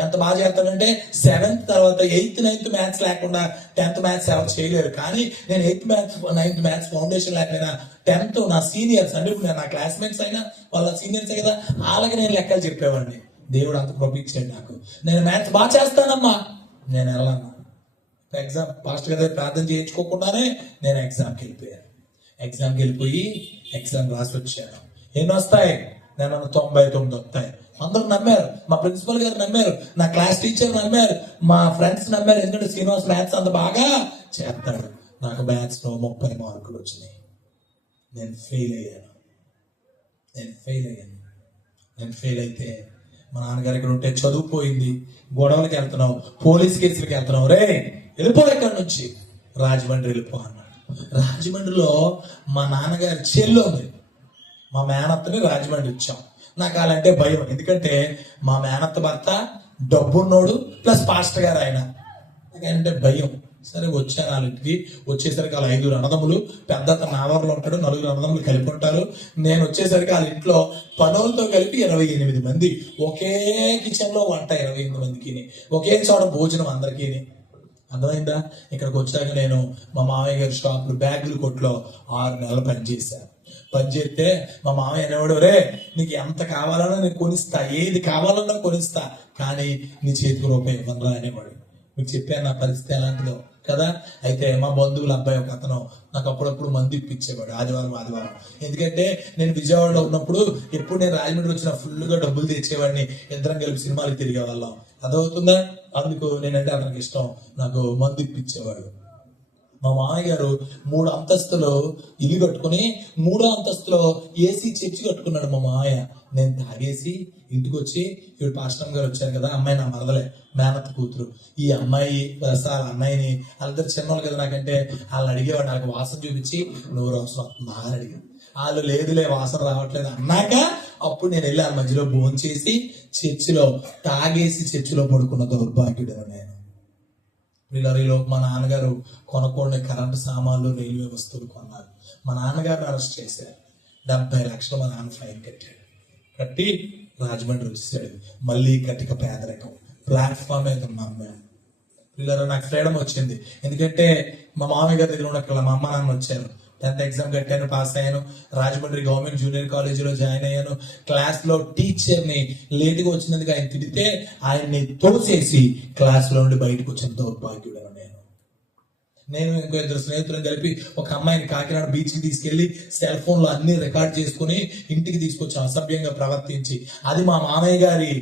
ఎంత బాగా చేస్తాడంటే 7th తర్వాత 8th 9th మ్యాథ్స్ లేకుండా 10th మ్యాథ్స్ ఎవరు చేయలేరు. కానీ నేను 8th maths 9th maths foundation లేకపోయినా 10th నా సీనియర్స్ అంటే ఇప్పుడు నా క్లాస్మేట్స్ అయినా వాళ్ళ సీనియర్స్ కదా, వాళ్ళకి నేను లెక్కలు చెప్పేవాడిని. దేవుడు అంత ప్రొపించాడు నాకు. నేను మ్యాథ్స్ బాగా చేస్తానమ్మా, నేను వెళ్ళాను ఎగ్జామ్. పాస్టర్ గారి ప్రార్థన చేయించుకోకుండానే నేను ఎగ్జామ్కి వెళ్ళిపోయి ఎగ్జామ్ రాసి వచ్చాను. ఎన్ని వస్తాయి? నేను 99 వస్తాయి. అందరూ నమ్మారు, మా ప్రిన్సిపల్ గారు నమ్మారు, నా క్లాస్ టీచర్ నమ్మారు, మా ఫ్రెండ్స్ నమ్మారు. ఎందుకంటే శ్రీనివాస్ మ్యాథ్స్ అంత బాగా చేస్తాడు. నాకు మ్యాథ్స్ లో 30 మార్కులు వచ్చినాయి. నేను ఫెయిల్ అయ్యాను. అయితే మా నాన్నగారు ఇక్కడ ఉంటే చదువుపోయింది, గొడవలకి వెళ్తున్నావు, పోలీస్ కేసులకి వెళ్తున్నావు, రే వెళ్ళిపో ఇక్కడ నుంచి, రాజమండ్రి వెళ్ళిపో అన్నాడు. రాజమండ్రిలో మా నాన్నగారి చెల్లి ఉంది. మా మేనత్తని రాజమండ్రి ఇచ్చాం. నాకు అలాంటే భయం, ఎందుకంటే మా మేనత్త భర్త డబ్బున్నోడు ప్లస్ పాస్టర్ గారు ఆయన, అంటే భయం. సరే వచ్చాను వాళ్ళ ఇంటికి. వచ్చేసరికి వాళ్ళ 5 అన్నదమ్ములు, పెద్ద అతను నావర్లో ఉంటాడు, 4 అన్నదమ్ములు కలిపి ఉంటారు. నేను వచ్చేసరికి వాళ్ళ ఇంట్లో పనులతో కలిపి 28 మంది, ఒకే కిచెన్ లో వంట 28 మందికి, ఒకే చోట భోజనం అందరికీ. అర్థమైందా? ఇక్కడికి వచ్చాక నేను మా మామయ్య గారి షాపులు బ్యాగుల కొట్లో 6 నెలలు పనిచేశాను. పనిచేస్తే మా మామయ్య అనేవాడు, రే నీకు ఎంత కావాలన్నా నేను కొనిస్తా, ఏది కావాలన్నా కొనిస్తా, కానీ నీ చేతికి రూపాయి ఇవ్వనురా అనేవాడు. మీకు చెప్పాను నా పరిస్థితి ఎలాంటిదో కదా. అయితే మా బంధువుల అబ్బాయి ఒక అతను నాకు అప్పుడప్పుడు మందు ఇప్పించేవాడు ఆదివారం. ఎందుకంటే నేను విజయవాడలో ఉన్నప్పుడు ఎప్పుడు నేను రాజమండ్రి వచ్చిన ఫుల్గా డబ్బులు తెచ్చేవాడిని, ఇద్దరం కలిపి సినిమాలకు తిరిగే వాళ్ళం. అదవుతుందా? అందుకు నేనంటే అతనికి ఇష్టం, నాకు మందు ఇప్పించేవాడు. మా మామయ్య గారు 3 అంతస్తులో ఇల్లు కట్టుకుని 3వ అంతస్తులో ఏసీ చర్చి కట్టుకున్నాడు మా మామయ్య. నేను తాగేసి ఇంటికి వచ్చి, ఇప్పుడు పాస్టర్ గారు వచ్చారు కదా, అమ్మాయి నా మరదలే, మేనత్త కూతురు. ఈ అమ్మాయి వాళ్ళ అన్నయ్యని, వాళ్ళిద్దరు చిన్నవాళ్ళు కదా నాకంటే, వాళ్ళని అడిగేవాడు, నాకు వాసన చూపించి నువ్వు వాసన వస్తుందా అని అడిగాను. వాళ్ళు లేదులే వాసన రావట్లేదు అన్నాక అప్పుడు నేను వెళ్ళి ఆ మధ్యలో భోజనం చేసి చర్చిలో తాగేసి చర్చిలో పడుకున్న దౌర్భాగ్యుడు నేను. వీళ్ళలో మా నాన్నగారు కొనకూడని కరెంటు సామాన్లు, రైల్వే వస్తువులు కొన్నారు. మా నాన్నగారిని అరెస్ట్ చేశారు. 70 లక్షలు మా నాన్న ఫైన్ కట్టి రాజమండ్రి వచ్చేసాడు. మళ్ళీ కటిక పేదరికం, ప్లాట్ఫామ్ మీద ఉన్నాం మేము. వీళ్ళలో నాకు ఫ్రీడమ్ వచ్చింది, ఎందుకంటే మా మామయ్య గారి దగ్గర ఉన్న మా అమ్మ నాన్న వచ్చారు. 10th ఎగ్జామ్ కట్టాను, పాస్ అయ్యాను. రాజమండ్రి గవర్నమెంట్ జూనియర్ కాలేజీలో జాయిన్ అయ్యాను. క్లాస్ లో టీచర్ని లేటుగా వచ్చినందుకు ఆయన తిడితే ఆయన్ని తోసేసి క్లాస్ లో నుండి బయటకు వచ్చిన దౌర్భాగ్యుడు నేను. ఇంకో 2 స్నేహితులను కలిపి ఒక అమ్మాయిని కాకినాడ బీచ్ కి తీసుకెళ్లి సెల్ ఫోన్ లో అన్ని రికార్డ్ చేసుకుని ఇంటికి తీసుకొచ్చి అసభ్యంగా ప్రవర్తించి, అది మా మామయ్య గారి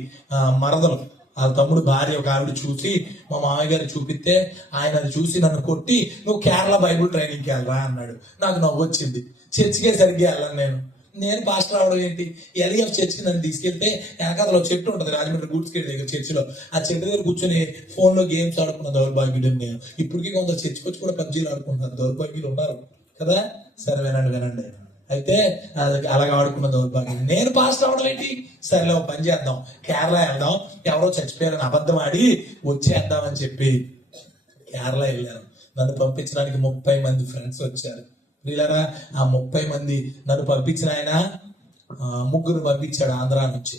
మరదలు, వాళ్ళ తమ్ముడు భార్య ఒక ఆవిడ చూసి మా మామయ్య గారు చూపిస్తే ఆయన అది చూసి నన్ను కొట్టి, నువ్వు కేరళ బైబుల్ ట్రైనింగ్కి వెళ్ళరా అన్నాడు. నాకు నవ్వు వచ్చింది. చర్చికే సరిగ్గా వెళ్ళాను నేను పాస్టర్ అవడం ఏంటి? ఎల్ఈఎఫ్ చర్చికి నన్ను తీసుకెళ్తే వెనకాతలో చెట్టు ఉంటుంది రాజమండ్రి గూడ్స్ గేట్ దగ్గర చర్చిలో, ఆ చెట్టు దగ్గర కూర్చొని ఫోన్లో గేమ్స్ ఆడుకున్న దౌర్భాగ్యుడు నేను. ఇప్పటికీ కొంత చర్చికి వచ్చి కూడా పబ్జీలు ఆడుకుంటున్నారు దౌర్భాగ్యులు ఉన్నారు కదా. సరే వినండి. అయితే అలాగ ఆడుకున్న దౌర్భాగ్యం. నేను పాస్ అవడం ఏంటి? సరేలే ఒక పని చేద్దాం, కేరళ వెళ్దాం, ఎవరో చచ్చిపోయారని అబద్ధం ఆడి వచ్చేద్దామని చెప్పి కేరళ వెళ్ళాను. నన్ను పంపించడానికి 30 మంది ఫ్రెండ్స్ వచ్చారు. వీళ్ళరా ఆ 30 మంది నన్ను పంపించిన ఆయన 3 పంపించాడు ఆంధ్రా నుంచి.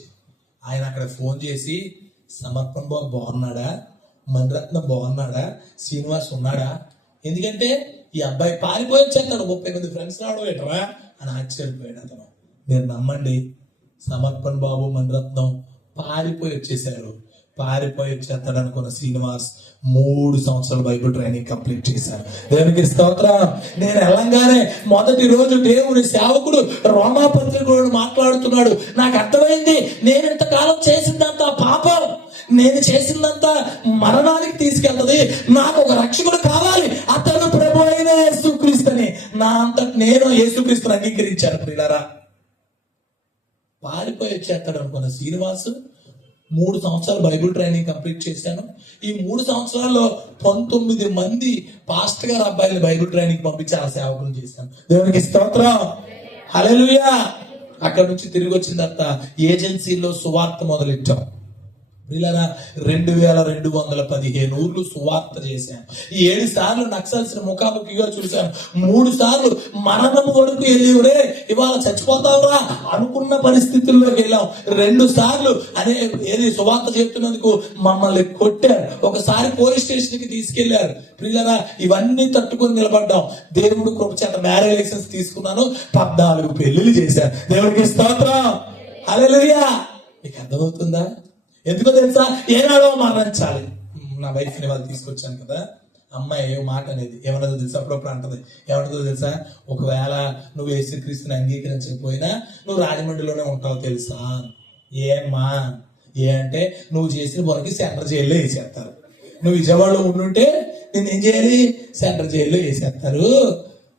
ఆయన అక్కడ ఫోన్ చేసి, సమర్పణ్ బాబు బాగున్నాడా, మణిరత్నం బాగున్నాడా, శ్రీనివాస్ ఉన్నాడా, ఎందుకంటే ఈ అబ్బాయి పారిపోయి వచ్చేస్తాడు, 30 మంది ఫ్రెండ్స్ రావడం ఏంటరా అని ఆశ్చర్యపోయాడు అతను. మీరు నమ్మండి, సమర్పణ్ బాబు, మణిరత్నం పారిపోయి వచ్చేసారు. పారిపోయి వచ్చేస్తాడు అనుకున్న శ్రీనివాస్ 3 సంవత్సరాలు బైబిల్ ట్రైనింగ్ కంప్లీట్ చేశారు. దేవునికి స్తోత్రం. నేను వెళ్ళంగానే మొదటి రోజు దేవుని సేవకుడు రోమా పత్రికలో మాట్లాడుతున్నాడు. నాకు అర్థమైంది, నేను ఇంతకాలం చేసిందంతా పాపం, నేను చేసిందంతా మరణానికి తీసుకెళ్తుంది, నాకు ఒక రక్షకుడు కావాలి, అతను ప్రభు అయిన యేసుక్రీస్తుని. నా అంతట నేను యేసుక్రీస్తుని అంగీకరించాను. ప్రియులారా, పారిపోయి వచ్చేస్తాడు అనుకున్న శ్రీనివాసు 3 సంవత్సరాలు బైబిల్ ట్రైనింగ్ కంప్లీట్ చేశాను. ఈ 3 సంవత్సరాల్లో 19 మంది పాస్టర్ గారు అబ్బాయిలు బైబిల్ ట్రైనింగ్ పంపించి ఆ సేవకులు చేశాను. దేవునికి స్తోత్రం, హల్లెలూయా. అక్కడ నుంచి తిరిగి వచ్చిన తర్వాత ఏజెన్సీలో సువార్త మొదలెట్టాం. వీళ్ళరా 2215 ఊర్లు సువార్త చేశాను. ఈ 7 సార్లు నక్సల్స్ ముఖాముఖిగా చూశాను. 3 సార్లు మరణం వరకు వెళ్ళివరే, ఇవాళ చచ్చిపోతావురా అనుకున్న పరిస్థితుల్లోకి వెళ్ళాం. 2 సార్లు ఏది సువార్త చెప్తున్నందుకు మమ్మల్ని కొట్టారు. ఒకసారి పోలీస్ స్టేషన్ కి తీసుకెళ్లారు. ప్రియులరా, ఇవన్నీ తట్టుకొని నిలబడ్డాం. దేవుడు కృప చేత మ్యారేజ్ లైసెన్స్ తీసుకున్నాను. 14 పెళ్లిళ్ళు చేశాను. దేవుడికి స్తోత్రం, హల్లెలూయా. మీకు అర్థమవుతుందా? ఎందుకో తెలుసా? ఏనాడో మరణించాలి. నా వైఫ్ ని వాళ్ళు తీసుకొచ్చాను కదా, అమ్మాయి ఏ మాట అనేది ఏమన్నదో తెలుసా? అప్పుడప్పుడు అంటది, ఏమన్నదో తెలుసా? ఒకవేళ నువ్వు యేసుక్రీస్తుని అంగీకరించకపోయినా నువ్వు రాజమండ్రిలోనే ఉంటావు తెలుసా? ఏమ్మా అంటే, నువ్వు చేసిన పనికి సెంట్రల్ జైల్లో వేసేస్తారు. నువ్వు విజయవాడలో ఉండుంటే నేను ఏం చేయాలి? సెంట్రల్ జైల్లో వేసేస్తారు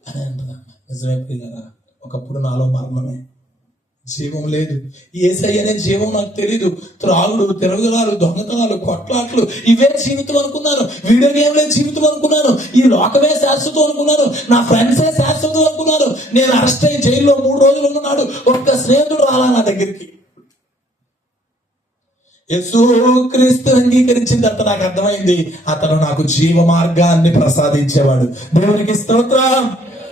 అని అంటున్నా. నిజమే ప్రియులారా, ఒకప్పుడు నాలో మరణమే, జీవం లేదు. యేసయ్య అనే జీవం నాకు తెలీదు. త్రాగుడు, తిరుగుదలాలు, దొంగతనాలు, కొట్లాట్లు, ఇవే జీవితం అనుకున్నాను. వీడియో గేమ్లే జీవితం అనుకున్నాను. ఈ లోకమే శాశ్వతం అనుకున్నాను. నా ఫ్రెండ్సే శాశ్వతం అనుకున్నాను. నేను అరెస్ట్ అయ్యి జైల్లో 3 రోజులు ఉన్నాడు. ఒక్క స్నేహితుడు రాలా నా దగ్గరికి. యేసు క్రీస్తు అంగీకరించిన తర్వాత నాకు అర్థమైంది, అతను నాకు జీవ మార్గాన్ని ప్రసాదించేవాడు. దేవునికి స్తోత్రం,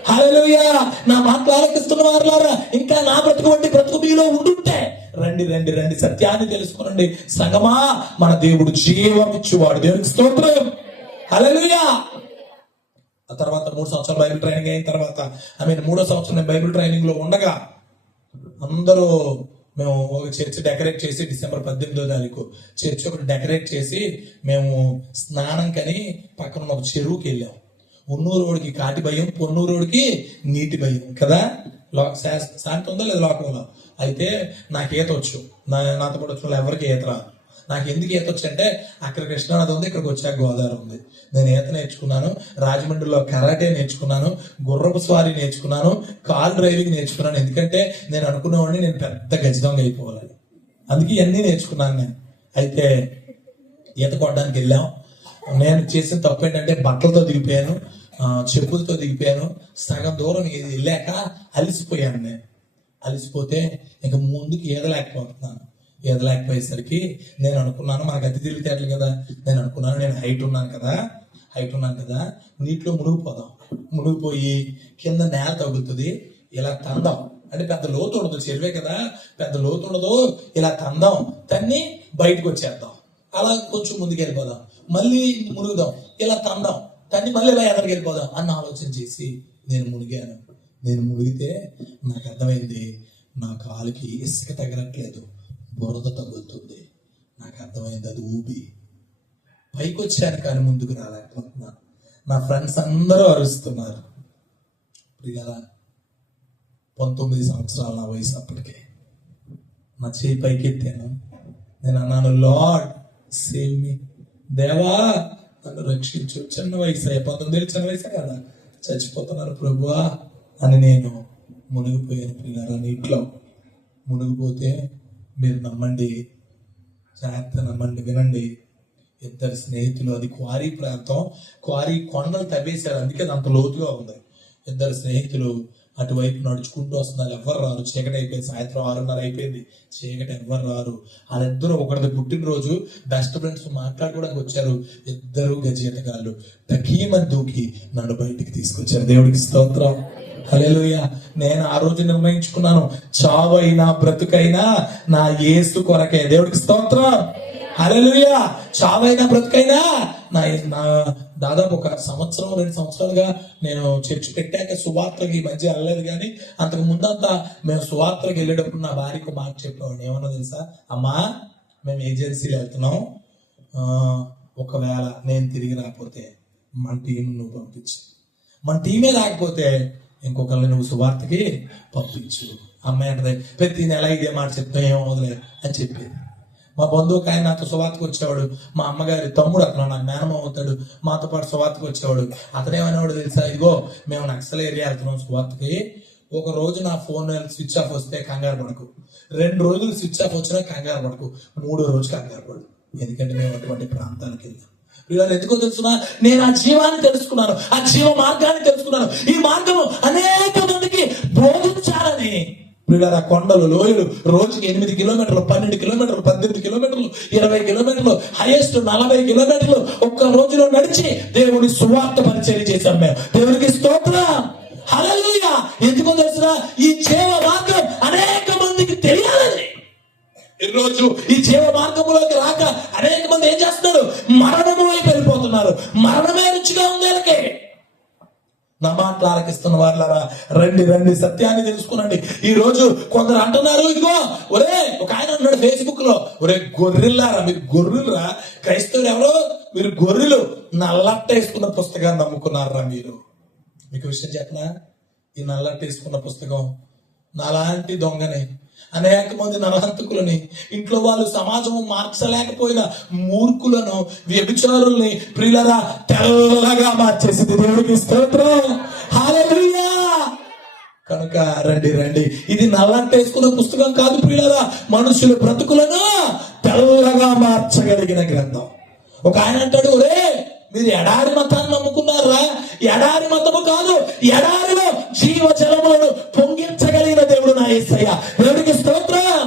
హల్లెలూయా. నా మాటలు ఆలకిస్తున్న వారులారా, ఇంకా నా బ్రతుకు వంటి బ్రతుకు మీలో ఉండుంటే రండి రండి రండి, సత్యాన్ని తెలుసుకోనండి. సంగమా, మన దేవుడు జీవం ఇచ్చేవాడు. దేవునికి స్తోత్రం, హల్లెలూయా. ఆ తర్వాత 3 సంవత్సరాలు బైబిల్ ట్రైనింగ్ అయిన తర్వాత, 3వ సంవత్సరం నేను బైబిల్ ట్రైనింగ్ లో ఉండగా అందరూ మేము ఒక చర్చ్ డెకరేట్ చేసి, డిసెంబర్ 18వ తారీఖు చర్చ్ ఒకటి డెకరేట్ చేసి మేము స్నానం కని పక్కన ఒక చెరువుకి వెళ్ళాం. ఉన్నూరోడికి కాటి భయం, పొన్నూరోడికి నీటి భయం కదా. శాంతి ఉందా లేదా లోకంలో? అయితే నాకు ఈత వచ్చు, నాతో పాటు వచ్చిన ఎవరికి ఈత రాదు. నాకు ఎందుకు ఈత వచ్చు అంటే, అక్కడ కృష్ణానది ఉంది, ఇక్కడికి వచ్చాక గోదావరి ఉంది. నేను ఈత నేర్చుకున్నాను, రాజమండ్రిలో కరాటే నేర్చుకున్నాను, గుర్రపు స్వారీ నేర్చుకున్నాను, కార్ డ్రైవింగ్ నేర్చుకున్నాను. ఎందుకంటే నేను అనుకునేవాడిని నేను పెద్ద గజదొంగ అయిపోవాలని. అందుకే ఇవన్నీ నేర్చుకున్నాను నేను. అయితే ఈత కొట్టడానికి వెళ్ళాం. నేను చేసిన తప్పు ఏంటంటే బట్టలతో దిగిపోయాను, చెప్పులతో దిగిపోయాను. సగం దూరం వెళ్ళాక అలిసిపోయాను. నేను అలిసిపోతే ఇంకా ముందుకు ఈదలేకపోతున్నాను. ఈదలేకపోయేసరికి నేను అనుకున్నాను, మనకు అతి తెలివితేటలు కదా, నేను అనుకున్నాను నేను హైట్ ఉన్నాను కదా, నీటిలో మునిగిపోదాం. మునిగిపోయి కింద నేల తగులుతుంది, ఇలా తందాం. అంటే పెద్ద లోతు ఉండదు, చెరువే కదా, పెద్ద లోతు ఉండదు. ఇలా తందాం, తన్ని బయటకు వచ్చేద్దాం. అలా కొంచెం ముందుకు వెళ్ళిపోదాం, మళ్ళీ మునుగుదాం, ఇలా తందాం, తన్ని మళ్ళీ ఇలా ఎదరికి వెళ్ళిపోదాం అన్న ఆలోచన చేసి నేను మునిగాను. నేను మునిగితే నాకు అర్థమైంది, నా కాలుకి ఇసుక తగలట్లేదు, బురద తగులుతుంది. నాకు అర్థమైంది అది ఊబి. పైకి వచ్చాను కానీ ముందుకు రాలేకపోతున్నాను. నా ఫ్రెండ్స్ అందరూ అరుస్తున్నారు. ఇలా 19 సంవత్సరాలు నా వయసు అప్పటికే. నా చేయి పైకి ఎత్తాను. నేను అన్నాను, లార్డ్ సేవ్ మీ, దేవా నన్ను రక్షించు. చిన్న వయసు, 19 చిన్న వయసే కదా, చచ్చిపోతున్నారు ప్రభువా అని నేను మునిగిపోయాను. పిల్లరా, నీటిలో మునిగిపోతే మీరు నమ్మండి, జాగ్రత్త నమ్మండి, వినండి. 2 స్నేహితులు, అది క్వారీ ప్రాంతం, క్వారీ కొండలు తవ్వేశారు, అందుకే అది అంత లోతుగా ఉంది. 2 స్నేహితులు అటువైపు నడుచుకుంటూ వస్తున్నారు. ఎవరు రారు, చీకటి అయిపోయింది. సాయంత్రం 6:30 అయిపోయింది, చీకటి, ఎవరు రారు. వాళ్ళిద్దరూ ఒకరిది పుట్టినరోజు, బెస్ట్ ఫ్రెండ్స్ మాట్లాడుకోవడానికి వచ్చారు. 2 గజేతగాళ్ళు తకీమని దూకి నన్ను బయటికి తీసుకొచ్చారు. దేవుడికి స్తోత్రం, హల్లెలూయా. నేను ఆ రోజు నిర్ణయించుకున్నాను, చావైనా బ్రతుకైనా నా యేసు కొరకే. దేవుడికి స్తోత్రం, హల్లెలూయా. చావైనా బ్రతుకైనా నా దాదాపు 1 సంవత్సరం 2 సంవత్సరాలుగా నేను చర్చ్ పెట్టాక సువార్తకి ఈ మధ్య వెళ్ళలేదు, కానీ అంతకు ముందంతా మేము సువార్తలకు వెళ్ళేటప్పుడు నా భార్యకు మాట చెప్పేవాడిని. ఏమన్నా తెలుసా, అమ్మా మేము ఏజెన్సీలో వెళ్తున్నాం, ఒకవేళ నేను తిరిగి రాకపోతే మన టీం నువ్వు పంపించు, మన టీమే రాకపోతే ఇంకొకరిని నువ్వు సువార్తకి పంపించు. అమ్మాయి అంటే ప్రతి నెల ఇదే మాట చెప్తా, ఏం వదిలేదు అని చెప్పేది. మా బంధువు ఆయన నాతో సువార్తకు వచ్చేవాడు. మా అమ్మగారి తమ్ముడు, అతను నాకు మేనమామ అవుతాడు, మాతో పాటు సువార్తకు వచ్చేవాడు. అతనేమనేవాడు తెలుసా, ఇదిగో మేము నక్సల్ ఏరియా వెళ్తున్నాం సువార్తకి, ఒక రోజు నా ఫోన్ స్విచ్ ఆఫ్ వస్తే కంగారు పడకు, 2 రోజులు స్విచ్ ఆఫ్ వచ్చినా కంగారు పడకు, 3వ రోజు కంగారు పడు, ఎందుకంటే మేము అటువంటి ప్రాంతానికి వెళ్ళాం. వీళ్ళు ఎందుకో తెలుసునా, నేను ఆ జీవాన్ని తెలుసుకున్నాను, ఆ జీవ మార్గాన్ని తెలుసుకున్నాను. ఈ మార్గము అనేక మందికి బోధించాలని. వీళ్ళ కొండలు, లోయలు, రోజుకి 8 కిలోమీటర్లు, 12 కిలోమీటర్లు, 18 కిలోమీటర్లు, 20 కిలోమీటర్లు, హైయెస్ట్ 40 కిలోమీటర్లు ఒక్క రోజులో నడిచి దేవుని సువార్త పరిచయం చేశాం మేము. దేవునికి స్తోత్రం, హల్లెలూయా. ఎందుకో తెలుసునా, ఈ జీవ మార్గం అనేక మందికి తెలియాలని. ఈరోజు ఈ జీవ మార్గంలోకి రాక అనేక మంది ఏం చేస్తున్నారు, మరణము వైపు వెళ్ళిపోతున్నారు. మరణమే రుచిగా ఉంది వాళ్ళకి. నా మాటలు ఆలకిస్తున్న వాళ్ళారా, రండి రండి, సత్యాన్ని తెలుసుకునండి. ఈ రోజు కొందరు అంటున్నారు, ఇదిగో ఒరే, ఒక ఆయన అన్నాడు ఫేస్బుక్ లో, ఒరే గొర్రెల్లారా, మీరు గొర్రెలురా, క్రైస్తవులు ఎవరో మీరు గొర్రెలు, నల్లట్ట వేసుకున్న పుస్తకాన్ని నమ్ముకున్నారా మీరు. మీకు విషయం చెప్పనా, ఈ నల్లట్ట వేసుకున్న పుస్తకం నాలాంటి దొంగని, అనేక మంది నరహంతకులని, ఇంట్లో వాళ్ళు సమాజం మార్చలేకపోయిన మూర్ఖులను, వ్యభిచారుల్ని ప్రియులరా తెల్లగా మార్చేసింది. దేవుడికి స్తోత్రం, హల్లెలూయా. కనుక రండి రండి, ఇది నల్లంటేసుకున్న పుస్తకం కాదు ప్రియులరా, మనుషుల బ్రతుకులను తెల్లగా మార్చగలిగిన గ్రంథం. ఒక ఆయన అంటాడు, ఒరే మీరు ఎడారి మతాన్ని నమ్ముకున్నారా, ఎడారి మతము కాదు, ఎడారిలో జీవ జలములను పొంగించగలిగిన దేవుడు నా యేసయ్య. దేవుడికి స్తోత్రం,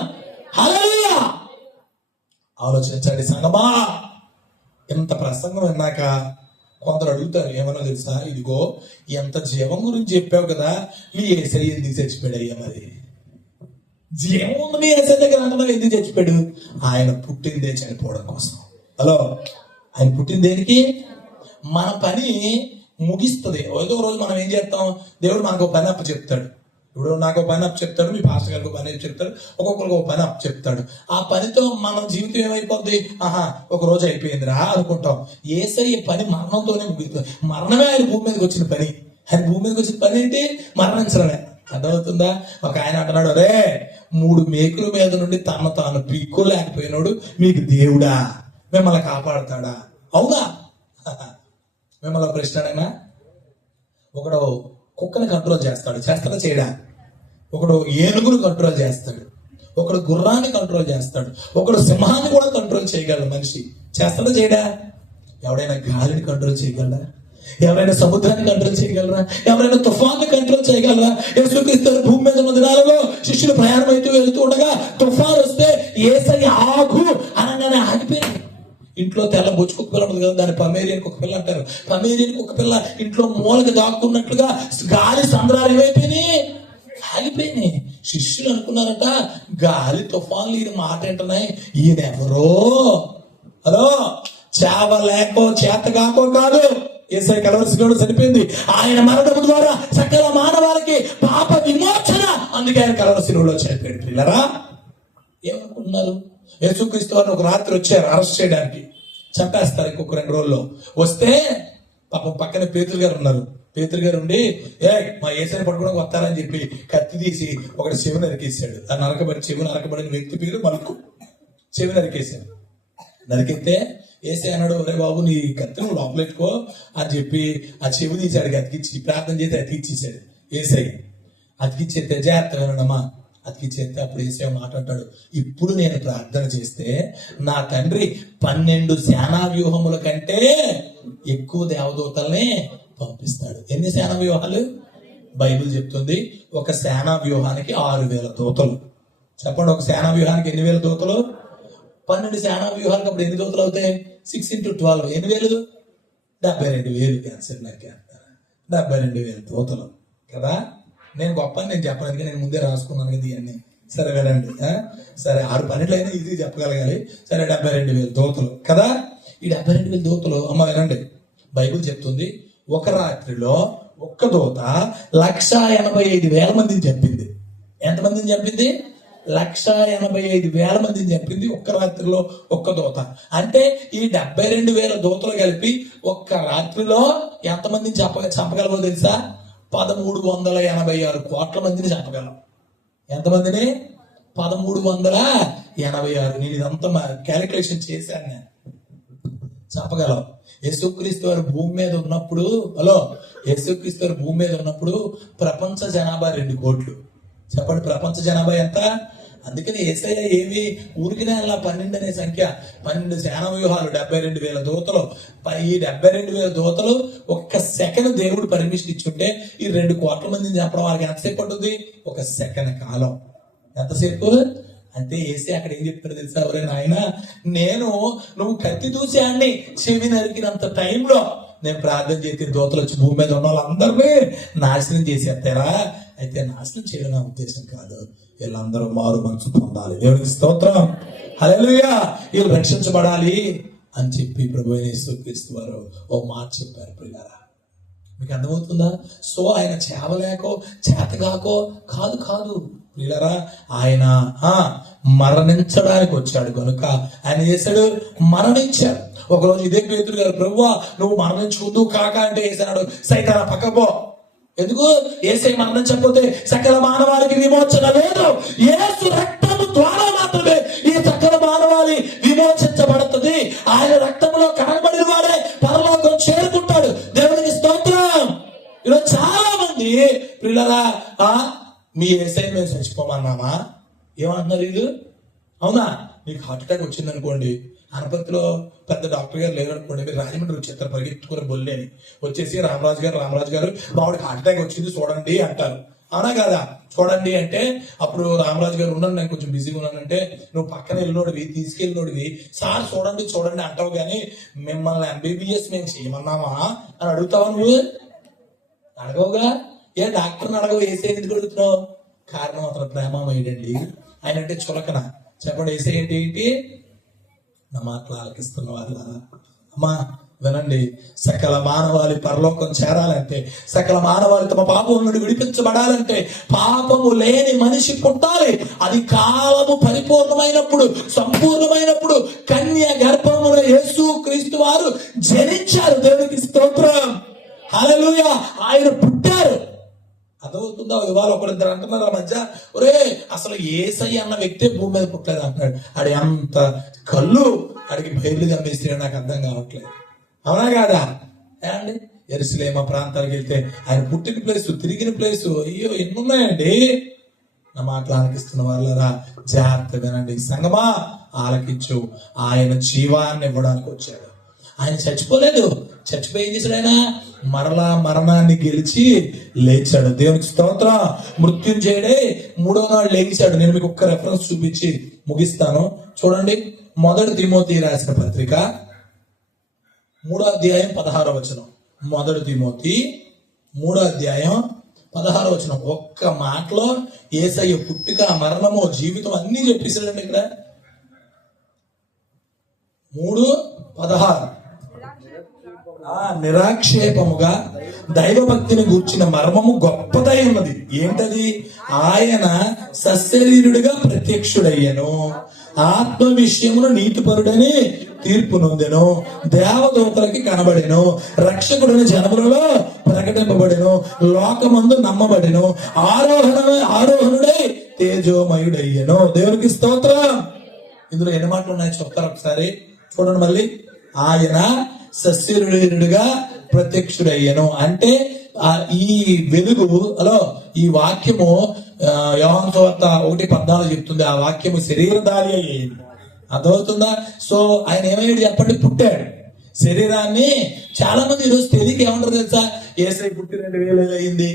హల్లెలూయా. ఆలోచన ప్రసంగం విన్నాక కొందరు అడుగుతారు, ఏమన్నా తెలుసా, ఇదిగో ఎంత జీవం గురించి చెప్పావు కదా, మీ యేసయ్య ఎందుకు చచ్చిపోయాడు అయ్యా? మరి జీవం ఉంది మీ యేసయ్య దగ్గర అంటున్నావు, ఎందుకు చచ్చిపోయాడు? ఆయన పుట్టిందే చనిపోవడం కోసం. హలో, ఆయన పుట్టింది దేనికి? మన పని ముగిస్తుంది. ఏదో రోజు మనం ఏం చేస్తాం, దేవుడు మనకు ఒక పని అప్పు చెప్తాడు. ఇప్పుడు నాకు ఒక పని అప్పు చెప్తాడు, మీ పాస్టర్ గారికి ఒక పని అప్పు చెప్తాడు, ఒక్కొక్కరికి ఒక పని అప్పు చెప్తాడు. ఆ పనితో మన జీవితం ఏమైపోద్ది? ఒక రోజు అయిపోయిందిరా అనుకుంటాం. యేసయ్య పని మరణంతోనే ముగుతుంది. మరణమే ఆయన భూమి మీదకి వచ్చిన పని. ఆయన భూమి మీదకి వచ్చిన పని ఏంటి? మరణించడమే. అర్థమవుతుందా? ఒక ఆయన అంటున్నాడు, అరే 3 మేకుల మీద నుండి తన తాను పిక్కోలేకపోయినాడు మీకు దేవుడా మిమ్మల్ని కాపాడుతాడా? అవునా? మిమ్మల్ని ప్రశ్న అడగనా? ఒకడు కుక్కని కంట్రోల్ చేస్తాడా చేయడా? ఒకడు ఏనుగును కంట్రోల్ చేస్తాడు, ఒకడు గుర్రాన్ని కంట్రోల్ చేస్తాడు, ఒకడు సింహాన్ని కూడా కంట్రోల్ చేయగలడు. మనిషి చేస్తాడా చేయడా? ఎవడైనా గాలిని కంట్రోల్ చేయగలరా? ఎవరైనా సముద్రాన్ని కంట్రోల్ చేయగలరా? ఎవరైనా తుఫాన్ని కంట్రోల్ చేయగలరా? యేసుక్రీస్తు భూమి మీద ఉన్న దినాలలో శిష్యులు ప్రయాణం అయితే వెళ్తూ ఉండగా తుఫాన్ వస్తే యేసయ్య ఆగు అనగానే ఆగిపోయింది. ఇంట్లో తెల్ల బొచ్చు కుక్క పిల్ల ఉంటుంది కదా, దాన్ని పమేరియన్ కుక్క పిల్ల అంటారు. పమేరియన్ కుక్క పిల్ల ఇంట్లో మూలకి దాక్కున్నట్లుగా గాలి సంద్రాలు ఏమైపోయినాయి? ఆగిపోయినాయి. శిష్యులు అనుకున్నారట, గాలి తుఫాన్లు ఈయన మాట ఏంటున్నాయి, ఈయన ఎవరో, హలో, చావలేకో చేతగాకో కాదు, యేసయ్య కలవరి శిలువలో చనిపోయింది. ఆయన మరణము ద్వారా సకల మానవాళికి పాప విమోచన, అందుకే ఆయన కలవరి శిలువలో చనిపోయాడు. పిల్లరా, ఏమనుకుంటున్నారు? యేసుక్రీస్తు వారిని ఒక రాత్రి వచ్చారు అరెస్ట్ చేయడానికి, చంపేస్తారు ఇంకొక 2 రోజుల్లో. వస్తే పాపం పక్కన పేతురు గారు ఉన్నారు. పేతురు గారు ఉండి, మా యేసయ్యని పట్టుకోవడానికి వస్తారని చెప్పి కత్తి తీసి ఒకటి చెవి నరికేశాడు. ఆ చెవి నరకబడిన వ్యక్తి పేరు మలుకు. చెవి నరికేశాడు. నరికితే యేసయ్య అన్నాడు, ఒరే బాబు నీ కత్తి నువ్వు లోపలెట్టుకో అని చెప్పి ఆ చెవి తీశాడు. అతికిచ్చి ప్రార్థన చేసి అతికిచ్చేసాడు యేసయ్య. అతికిచ్చేస్తే జాగ్రత్తగానమ్మా, అతికిచ్చేస్తే అప్పుడు యేసయ్య మాట అంటాడు, ఇప్పుడు నేను ప్రార్థన చేస్తే నా తండ్రి 12 సేనా వ్యూహముల కంటే ఎక్కువ దేవదూతల్ని పంపిస్తాడు. ఎన్ని సేనా వ్యూహాలు? బైబిల్ చెప్తుంది ఒక సేనా వ్యూహానికి 6000 దూతలు. చెప్పండి, ఒక సేనా వ్యూహానికి ఎన్ని వేల దూతలు? 12 సేనా వ్యూహాలకు అప్పుడు ఎన్ని దూతలు అవుతాయి? 6 into 12 ఎన్ని వేలు? 72,000. క్యాన్సర్ నరికే అంటారా? 72,000 దూతలు కదా. నేను గొప్ప అని నేను చెప్పడానికి నేను ముందే రాసుకున్నాను కదా ఇవన్నీ. సరే వినండి, సరే 6 పన్నెండు అయినా ఇది చెప్పగలగాలి. సరే 72,000 దూతలు కదా. ఈ 72,000 దూతలు అమ్మ వినండి, బైబిల్ చెప్తుంది ఒక రాత్రిలో ఒక్క దూత 185,000 మందిని చంపింది. ఎంతమందిని చంపింది? 185,000 మందిని చంపింది ఒక్క రాత్రిలో ఒక్క దూత. అంటే ఈ 72,000 దూతలు కలిపి ఒక్క రాత్రిలో ఎంతమందిని చంపగలవో తెలుసా? 1386 కోట్ల మందిని చంపగలం. ఎంతమందిని? 1386. నేను ఇదంతా క్యాలిక్యులేషన్ చేశాను. నేను చంపగలం. యేసుక్రీస్తు వారు భూమి మీద ఉన్నప్పుడు, హలో, యేసుక్రీస్తు వారు భూమి మీద ఉన్నప్పుడు ప్రపంచ జనాభా 2 కోట్లు. చెప్పండి, ప్రపంచ జనాభా ఎంత? అందుకని యేసయ్య ఏమి ఊరికినే అలా 12 అనే సంఖ్య. 12 సేనా వ్యూహాలు, 72,000 దూతలు. ఈ 72,000 దూతలు ఒక్క సెకండ్ దేవుడు పర్మిషన్ ఇచ్చుంటే ఈ 2 కోట్ల మందిని చెప్పడం వాళ్ళకి ఎంతసేపు పడుతుంది? 1 సెకండ్ కాలం. ఎంతసేపు అంటే యేసయ్య అక్కడ ఏం చెప్తాడు తెలుసా? ఎవరైనా ఆయన నువ్వు కత్తి దూసాన్ని చెవి నరికినంత టైంలో నేను ప్రార్థన చేసి దూతలు వచ్చి భూమి మీద ఉన్న వాళ్ళందరినీ నాశనం చేసేస్తారా? అయితే నాశనం చేయడం నా ఉద్దేశం కాదు, వీళ్ళందరూ మారు మనసు పొందాలి. దేవునికి స్తోత్రం, హల్లెలూయా. వీళ్ళు రక్షించబడాలి అని చెప్పి ప్రభువైన యేసుక్రీస్తు వారు ఓ మాట చెప్పారు. ప్రియులారా, మీకు అర్థమవుతుందా? సో ఆయన చేవలేకో చేతగాకో కాదు ప్రియులారా, ఆయన మరణించడానికి వచ్చాడు కనుక ఆయన చేశాడు, మరణించాడు. ఒకరోజు ఇదే పేతురు గారు, ప్రభువా నువ్వు మరణించుకుంటూ కాక అంటే వేసాడు, సైతానా పక్కపో. ఎందుకు? యేసయ్య మరణించకపోతే సకల మానవాళికి విమోచన లేదు. యేసు రక్తము ద్వారా మాత్రమే ఈ సకల మానవాళి విమోచించబడుతుంది. ఆయన రక్తంలో కనబడిన వాడే పరలోకం చేరుకుంటాడు. దేవునికి స్తోత్రం. ఈరోజు చాలా మంది ప్రియులారా, మీ యేసయ్య మేము చచ్చిపోమన్నామా? ఏమంటున్నారు వీళ్ళు? అవునా? మీకు హార్ట్ అటాక్ వచ్చింది అనుకోండి, అనపతిలో పెద్ద డాక్టర్ గారు లేరు అనుకోండి, మీరు రాజమండ్రి వచ్చేస్తారు పరిగెత్తుకుని బొల్లేని వచ్చేసి రామరాజు గారు మావాడికి హార్ట్ అటాక్ వచ్చింది చూడండి అంటారు. అవునా కదా? చూడండి అంటే అప్పుడు రామరాజు గారు ఉన్నాను, నేను కొంచెం బిజీగా ఉన్నానంటే, నువ్వు పక్కన వెళ్ళినోడివి, తీసుకెళ్ళినోడివి, సార్ చూడండి చూడండి అంటావు, కానీ మిమ్మల్ని MBBS మేము చేయమన్నామా అని అడుగుతావా? నువ్వు అడగవుగా. ఏ డాక్టర్ని అడగవు, ఏసై ఎందుకు అడుగుతున్నావు? కారణం అతను ప్రేమమయ్యండి, ఆయన అంటే చులకన. చెప్పండి, ఏసై ఏంటి ఏంటి? నా మాటలు ఆలకిస్తున్న వాళ్ళ అమ్మా వినండి, సకల మానవాళి పరలోకం చేరాలంటే, సకల మానవాళి తమ పాపం నుండి విడిపించబడాలంటే పాపము లేని మనిషి పుట్టాలి. అది కాలము పరిపూర్ణమైనప్పుడు, సంపూర్ణమైనప్పుడు కన్య గర్భమున యేసు క్రీస్తు వారు జనించారు. దేవునికి స్తోత్రం, హల్లెలూయా. ఆయన పుట్టారు. అర్థమవుతుందా? ఇవాళ ఒకరిద్దరు అంటున్నారు ఆ మధ్య, ఒరే అసలు యేసయ్య అన్న వ్యక్తి భూమి మీద పుట్టలేదు అంటున్నాడు. ఆడి అంత కళ్ళు ఆడికి బయలు గమ్మేస్తే నాకు అర్థం కావట్లేదు. అవునా కాదా? ఏమండి, యెరూషలేము ప్రాంతానికి వెళ్తే ఆయన పుట్టిన ప్లేస్, తిరిగిన ప్లేస్, అయ్యో ఎన్నున్నాయండి. నా మాటలు ఆలకిస్తున్న వాళ్ళరా జాగ్రత్త వినండి. సంగమా ఆలకించు. ఆయన జీవాన్ని ఇవ్వడానికి వచ్చాడు. ఆయన చచ్చిపోలేదు. చచ్చిపోయి ఏం చేశాడు? ఆయన మరలా మరణాన్ని గెలిచి లేచాడు. దేవునికి స్తోత్రం. మృత్యుంజయుడే మూడో నాడు లేచాడు. నేను మీకు ఒక్క రెఫరెన్స్ చూపించి ముగిస్తాను. చూడండి, 1 తిమోతి రాసిన పత్రిక 3వ అధ్యాయం 16వ వచనం. 1 తిమోతి 3వ అధ్యాయం 16వ వచనం. ఒక్క మాటలో యేసయ్య పుట్టుక, మరణము, జీవితం అన్ని చెప్పేశాడండి ఇక్కడ. 3:16 నిరాక్షేపముగా దైవభక్తిని గూర్చిన మర్మము గొప్పదై ఉన్నది. ఏంటది? ఆయన సశరీరుడిగా ప్రత్యక్షుడయ్యను, ఆత్మ విషయమును నీతిపరుడని తీర్పు నొందెను, దేవదూతలకి కనబడెను, రక్షకుడని జనములలో ప్రకటింపబడెను, లోకమందు నమ్మబడెను, ఆరోహణుడై తేజోమయుడయ్యను. దేవునికి స్తోత్రం. ఇందులో ఎన్ని మాటలు ఉన్నాయో చెప్తారు ఒకసారి చూడండి మళ్ళీ. ఆయన సశరీరుడిగా ప్రత్యక్షుడయ్యను అంటే ఈ వెలుగు ఈ వాక్యము యోహాను సువార్త 1:14 చెప్తుంది. ఆ వాక్యము శరీరధారి అయ్యింది. అర్థమవుతుందా? సో ఆయన ఏమయ్యాడు చెప్పండి? పుట్టాడు. శరీరాన్ని చాలా మంది ఈరోజు తెలియక ఏమంటారు తెలుసా? యేసయ్య పుట్టి 2000 అయింది,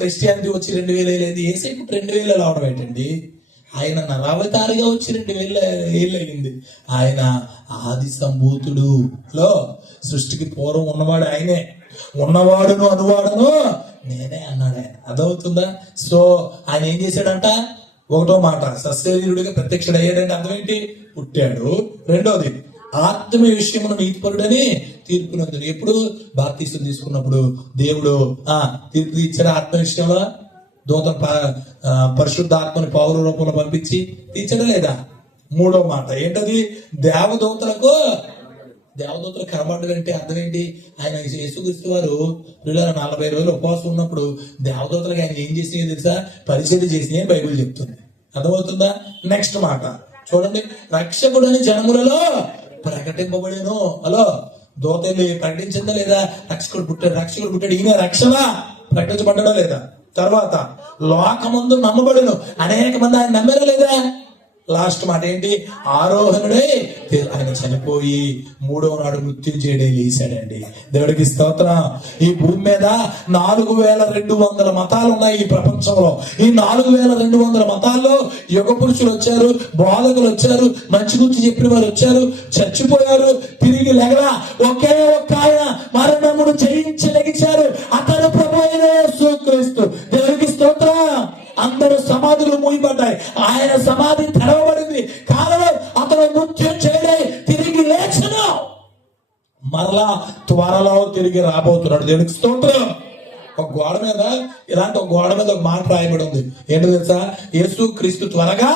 క్రిస్టియానిటీ వచ్చి 2000 అయింది. యేసయ్య పుట్టి 2000 అవడం ఏంటండి? ఆయన నరావతారిగా వచ్చి 2000 ఏళ్ళు అయింది. ఆయన ఆది సంభూతుడు సృష్టికి పూర్వం ఉన్నవాడు ఆయనే. ఉన్నవాడును అనువాడును నేనే అన్నాడు ఆయన. అర్థమవుతుందా? సో ఆయన ఏం చేశాడంట? ఒకటో మాట, సశరీరుడిగా ప్రత్యక్షుడయ్యాడంటే అర్థం ఏంటి? పుట్టాడు. రెండోది, ఆత్మ విషయమును నీతిపరుడని తీర్పు నొందెను. ఎప్పుడు? బాప్తిసం తీసుకున్నప్పుడు దేవుడు తీర్పు ఇచ్చాడు ఆత్మ విషయంలో. దూతను పరిశుద్ధాత్మని పౌర రూపంలో పంపించి తీర్చడం లేదా? మూడో మాట ఏంటది? దేవదూతలకు కనబడ్డం అంటే అర్థం ఏంటి? ఆయన యేసుక్రీస్తు వారు 40 రోజులు ఉపవాసం ఉన్నప్పుడు దేవదూతలకు ఆయన ఏం చేసినాయో తెలుసా? పరిచయం చేసినాయి బైబిల్ చెప్తుంది. అర్థమవుతుందా? నెక్స్ట్ మాట చూడండి, రక్షకుడని జనములలో ప్రకటింపబడేను. దూత ప్రకటించిందా లేదా? రక్షకుడు పుట్టాడు. ఈయన రక్షణ ప్రకటించబడ్డా లేదా? తర్వాత లోకమందు నమ్మబడును. అనేక మంది ఆయన నమ్మారా లేదా? లాస్ట్ మాట ఏంటి? ఆరోహణుడే. ఆయన చనిపోయి 3వ నాడు మృత్యుంజయుడే లేచాడండి. దేవుడికి స్తోత్రం. ఈ భూమి మీద 4200 మతాలు ఉన్నాయి ఈ ప్రపంచంలో. ఈ 4200 మతాల్లో యుగ పురుషులు వచ్చారు, బోధకులు వచ్చారు, మంచి గురించి చెప్పిన వారు వచ్చారు, చచ్చిపోయారు, తిరిగి లెగలా. ఒకే ఒక్క ఆయన మరణమును జయించి లెగిచారు. అతను ప్రభు అయిన యేసుక్రీస్తు. దేవుడికి స్తోత్రం. అందరూ సమాధులు మూయబడ్డాయి, ఆయన సమాధి తెరవబడింది. కాలంలో అతను మృత్యుంజయుడై తిరిగి లేచను. మరలా త్వరలో తిరిగి రాబోతున్నాడు. దేవునికి స్తోత్రం. ఒక గోడ మీద ఒక మాట రాయబడి ఉంది. ఏంటో తెలుసా? యేసుక్రీస్తు త్వరగా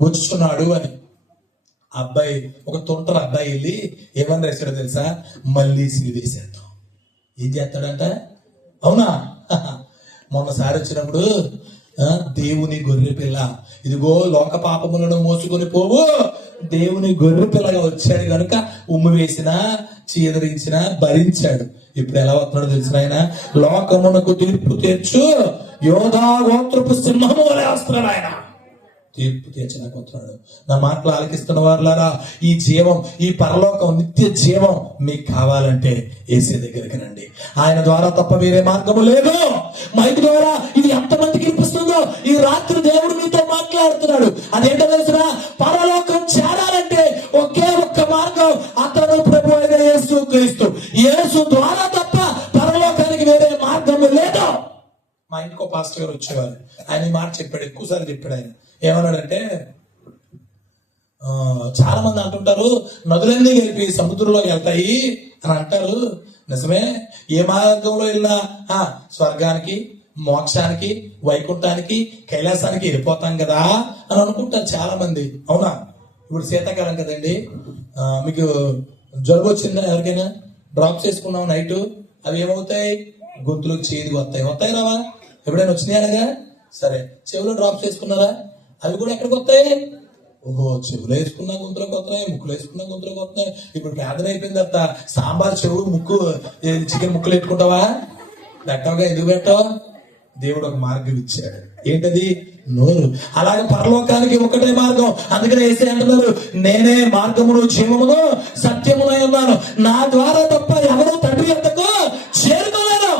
వచ్చుచున్నాడు అని. అబ్బాయి, ఒక తొంటరి అబ్బాయి వెళ్ళి ఏమని రాశాడో తెలుసా? మళ్ళీ సిలివేసేద్దాం. ఏం చేస్తాడంట? అవునా? మొన్నసారి వచ్చినప్పుడు దేవుని గొర్రె పిల్ల, ఇదిగో లోక పాపములను మోసుకొని పోవు దేవుని గొర్రె పిల్లగా వచ్చాడు కనుక ఉమ్ము వేసినా చీదరించినా భరించాడు. ఇప్పుడు ఎలా వస్తున్నాడు తెలిసిన? ఆయన లోకమునకు తీర్పు తీర్చు యోధా గోత్రపు సింహము వలె వస్తున్నాడు. ఆయన తీర్పు తీర్చలేకపోతున్నాడు. నా మాటలు ఆలకిస్తున్న వారులారా, ఈ జీవం, ఈ పరలోకం, నిత్య జీవం మీకు కావాలంటే యేసే దగ్గరికి రండి. ఆయన ద్వారా తప్ప వేరే మార్గము లేదు. మైక్ ద్వారా ఇది ఎంతమందికి వినిపిస్తుందో ఈ రాత్రి దేవుడు మీతో మాట్లాడుతున్నాడు. అదేంటో తెలుసునా? పరలోకం చేరాలంటే ఒకే ఒక్క మార్గం, అతను ప్రభు అయిన యేసు క్రీస్తు. యేసు ద్వారా తప్ప పరలోకానికి వేరే మార్గము లేదు. మా ఇంటికి పాస్టర్ గారు వచ్చేవారు. ఆయన ఈ మాట చెప్పాడు, ఎక్కువసార్లు చెప్పాడు. ఆయన ఏమన్నాడంటే, చాలా మంది అంటుంటారు నదులన్నీ కలిపి సముద్రంలోకి వెళ్తాయి అని అంటారు. నిజమే. ఏ మార్గంలో వెళ్ళినా స్వర్గానికి, మోక్షానికి, వైకుంఠానికి, కైలాసానికి వెళ్ళిపోతాం కదా అని అనుకుంటారు చాలా మంది. అవునా? ఇప్పుడు శీతాకాలం కదండి, మీకు జలుబు వచ్చిందా? ఎవరికైనా డ్రాప్స్ వేసుకున్నాం నైట్, అవి ఏమవుతాయి? గొంతులోకి చేతికి వస్తాయి రావా? ఎప్పుడైనా వచ్చినాయనగా? సరే, చెవులో డ్రాప్స్ వేసుకున్నారా? అవి కూడా ఎక్కడికి వస్తాయి? ఓహో, చెవులు వేసుకున్నా గొంతులోకి వస్తున్నాయి, ముక్కులు వేసుకున్నా గొంతులోకి వస్తున్నాయి. ఇప్పుడు ప్రార్థన అయిపోయిన తర్వాత సాంబార్ చెవులు, ముక్కు, చికెన్ ముక్కలు పెట్టుకుంటావా? పెట్టావుగా. ఎందుకు పెట్టావు? దేవుడు ఒక మార్గం ఇచ్చాడు. ఏంటది? నోరు. అలాగే పరలోకానికి ఒకటే మార్గం. అందుకనే యేసే అంటున్నారు, నేనే మార్గమును, జీవమును, సత్యమునై ఉన్నాను. నా ద్వారా తప్ప ఎవరు తండ్రి యొద్దకు చేరుకోలేరు.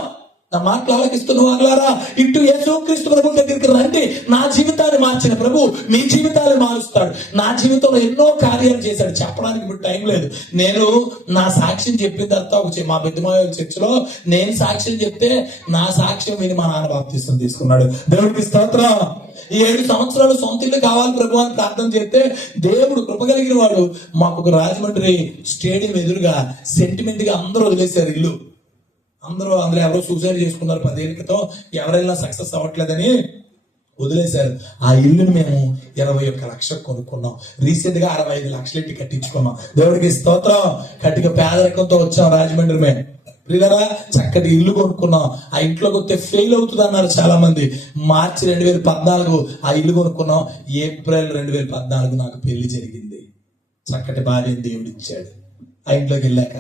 నా మాటలు ఆలకిస్తున్న వాళ్ళారా, ఇటు యేసుక్రీస్తు ప్రభు దగ్గరికి రండి. నా జీవితాన్ని మార్చిన ప్రభు మీ జీవితాన్ని మారుస్తాడు. నా జీవితంలో ఎన్నో కార్యాలు చేశాడు, చెప్పడానికి ఇప్పుడు టైం లేదు. నేను నా సాక్ష్యం చెప్పిన తర్వాత మా పెద్దమాయ చర్చిలో నేను సాక్ష్యం చెప్తే నా సాక్ష్యం విని మా నాన్న బాప్తిసం తీసుకున్నాడు. దేవుడికి స్తోత్రం. ఈ 7 సంవత్సరాలు సొంత ఇల్లు కావాలి ప్రభు అని ప్రార్థన చేస్తే దేవుడు కృపగలిగిన వాడు మాకు ఒక రాజమండ్రి స్టేడియం ఎదురుగా సెంటిమెంట్ గా అందరూ వదిలేశారు ఇల్లు. అందులో ఎవరో సూసైడ్ చేసుకున్నారు 10 ఏళ్ల క్రితం, ఎవరైనా సక్సెస్ అవ్వట్లేదని వదిలేశారు. ఆ ఇల్లుని మేము 21 లక్షలకు కొనుక్కున్నాం. రీసెంట్ గా 65 లక్షలెట్టి కట్టించుకున్నాం. దేవుడికి స్తోత్రం. కట్టిక పేదరికంతో వచ్చాం రాజమండ్రి మేము. ప్రియులారా, చక్కటి ఇల్లు కొనుక్కున్నాం. ఆ ఇంట్లోకి వస్తే ఫెయిల్ అవుతుంది అన్నారు చాలా మంది. మార్చి 2014 ఆ ఇల్లు కొనుక్కున్నాం. ఏప్రిల్ 2014 నాకు పెళ్లి జరిగింది. చక్కటి భార్యని దేవుడు ఇచ్చాడు. ఆ ఇంట్లోకి వెళ్ళాక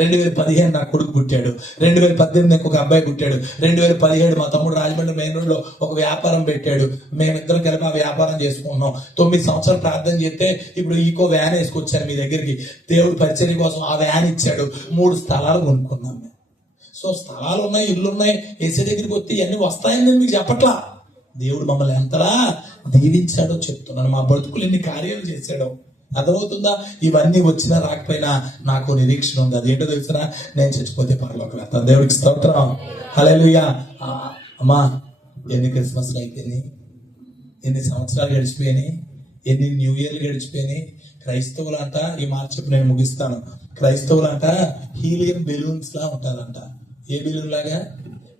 2015 నా కొడుకు పుట్టాడు. 2018 నాకు ఒక అబ్బాయి పుట్టాడు. 2017 మా తమ్ముడు రాజమండ్రి మెయిన్ రోడ్ లో ఒక వ్యాపారం పెట్టాడు. మేమిద్దరం కలిపి ఆ వ్యాపారం చేసుకుంటున్నాం. 9 సంవత్సరాలు ప్రార్థన చేస్తే ఇప్పుడు ఈకో వ్యాన్ వేసుకొచ్చాను మీ దగ్గరికి. దేవుడు పరిచర్య కోసం ఆ వ్యాన్ ఇచ్చాడు. 3 స్థలాలు కొనుక్కున్నాం మేము. సో స్థలాలు ఉన్నాయి, ఇల్లు ఉన్నాయి. ఏసీ దగ్గరికి వస్తే ఇవన్నీ వస్తాయని నేను మీకు చెప్పట్లా. దేవుడు మమ్మల్ని ఎంతలా దీవించాడో చెప్తున్నాను. మా బ్రతుకులు ఎన్ని కార్యాలు చేశాడో అర్థమవుతుందా? ఇవన్నీ వచ్చినా రాకపోయినా నాకు నిరీక్షణ ఉంది. అదేంటో తెలిసినా, నేను చచ్చిపోతే పరలోకి వెళ్తాను. దేవుడికి స్తోత్రం. హల్లెలూయా. అమ్మా, ఎన్ని క్రిస్మస్లు అయిపోయినాయి, ఎన్ని సంవత్సరాలు గడిచిపోయినాయి, ఎన్ని న్యూ ఇయర్లు గడిచిపోయినాయి. క్రైస్తవులంట, ఈ మార్చి నేను ముగిస్తాను, క్రైస్తవులంట హీలియం బెలూన్స్ లా ఉంటారంట. ఏ బెలూన్ లాగా?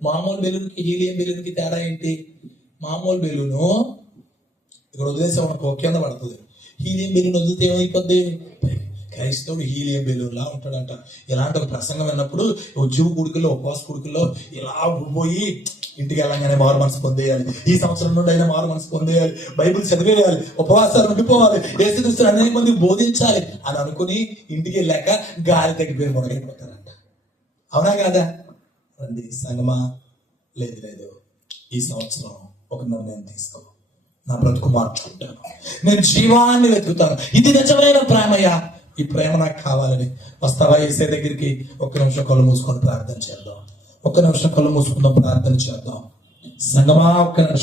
మామూలు బెలూన్ కి హీలియం బెలూన్ కి తేడా ఏంటి? మామూలు బెలూను ఇక్కడ వదిలేసే మనకు కింద పడుతుంది. హీలియం బెలూన్ వదిలితే ఏమైపోద్ది? క్రైస్తవుడు హీలియం బెలూన్ లా ఉంటాడంట. ఇలాంటి ఒక ప్రసంగం విన్నప్పుడు జీవ కుడుకుల్లో, ఉపవాస కుడుకుల్లో ఇలా పోయి ఇంటికి వెళ్ళగానే మారు మనసు పొందేయాలి, ఈ సంవత్సరం నుండి అయినా మారు మనసు పొందేయాలి, బైబిల్ చదివేయాలి, ఉపవాసాలు ఉండిపోవాలి, యేసుక్రీస్తుని అనేక మందికి బోధించాలి అని అనుకుని ఇంటికి వెళ్ళాక గాలి తగ్గిపోయి మొదలైపోతారంట. అవునా కాదా? రండి సంగమా. లేదు, ఈ సంవత్సరం ఒక నిర్ణయం తీసుకో. నా బ్రతుకు మార్చుకుంటాను, నేను జీవాన్ని వెతుకుతాను. ఇది నిజమైన ప్రేమయ్యా. ఈ ప్రేమ నాకు కావాలని వస్తావా యేసే దగ్గరికి? 1 నిమిషం కళ్ళు మూసుకొని ప్రార్థన చేద్దాం. 1 నిమిషం కళ్ళు మూసుకుందాం, ప్రార్థన చేద్దాం. సంగమా, 1 నిమిషం.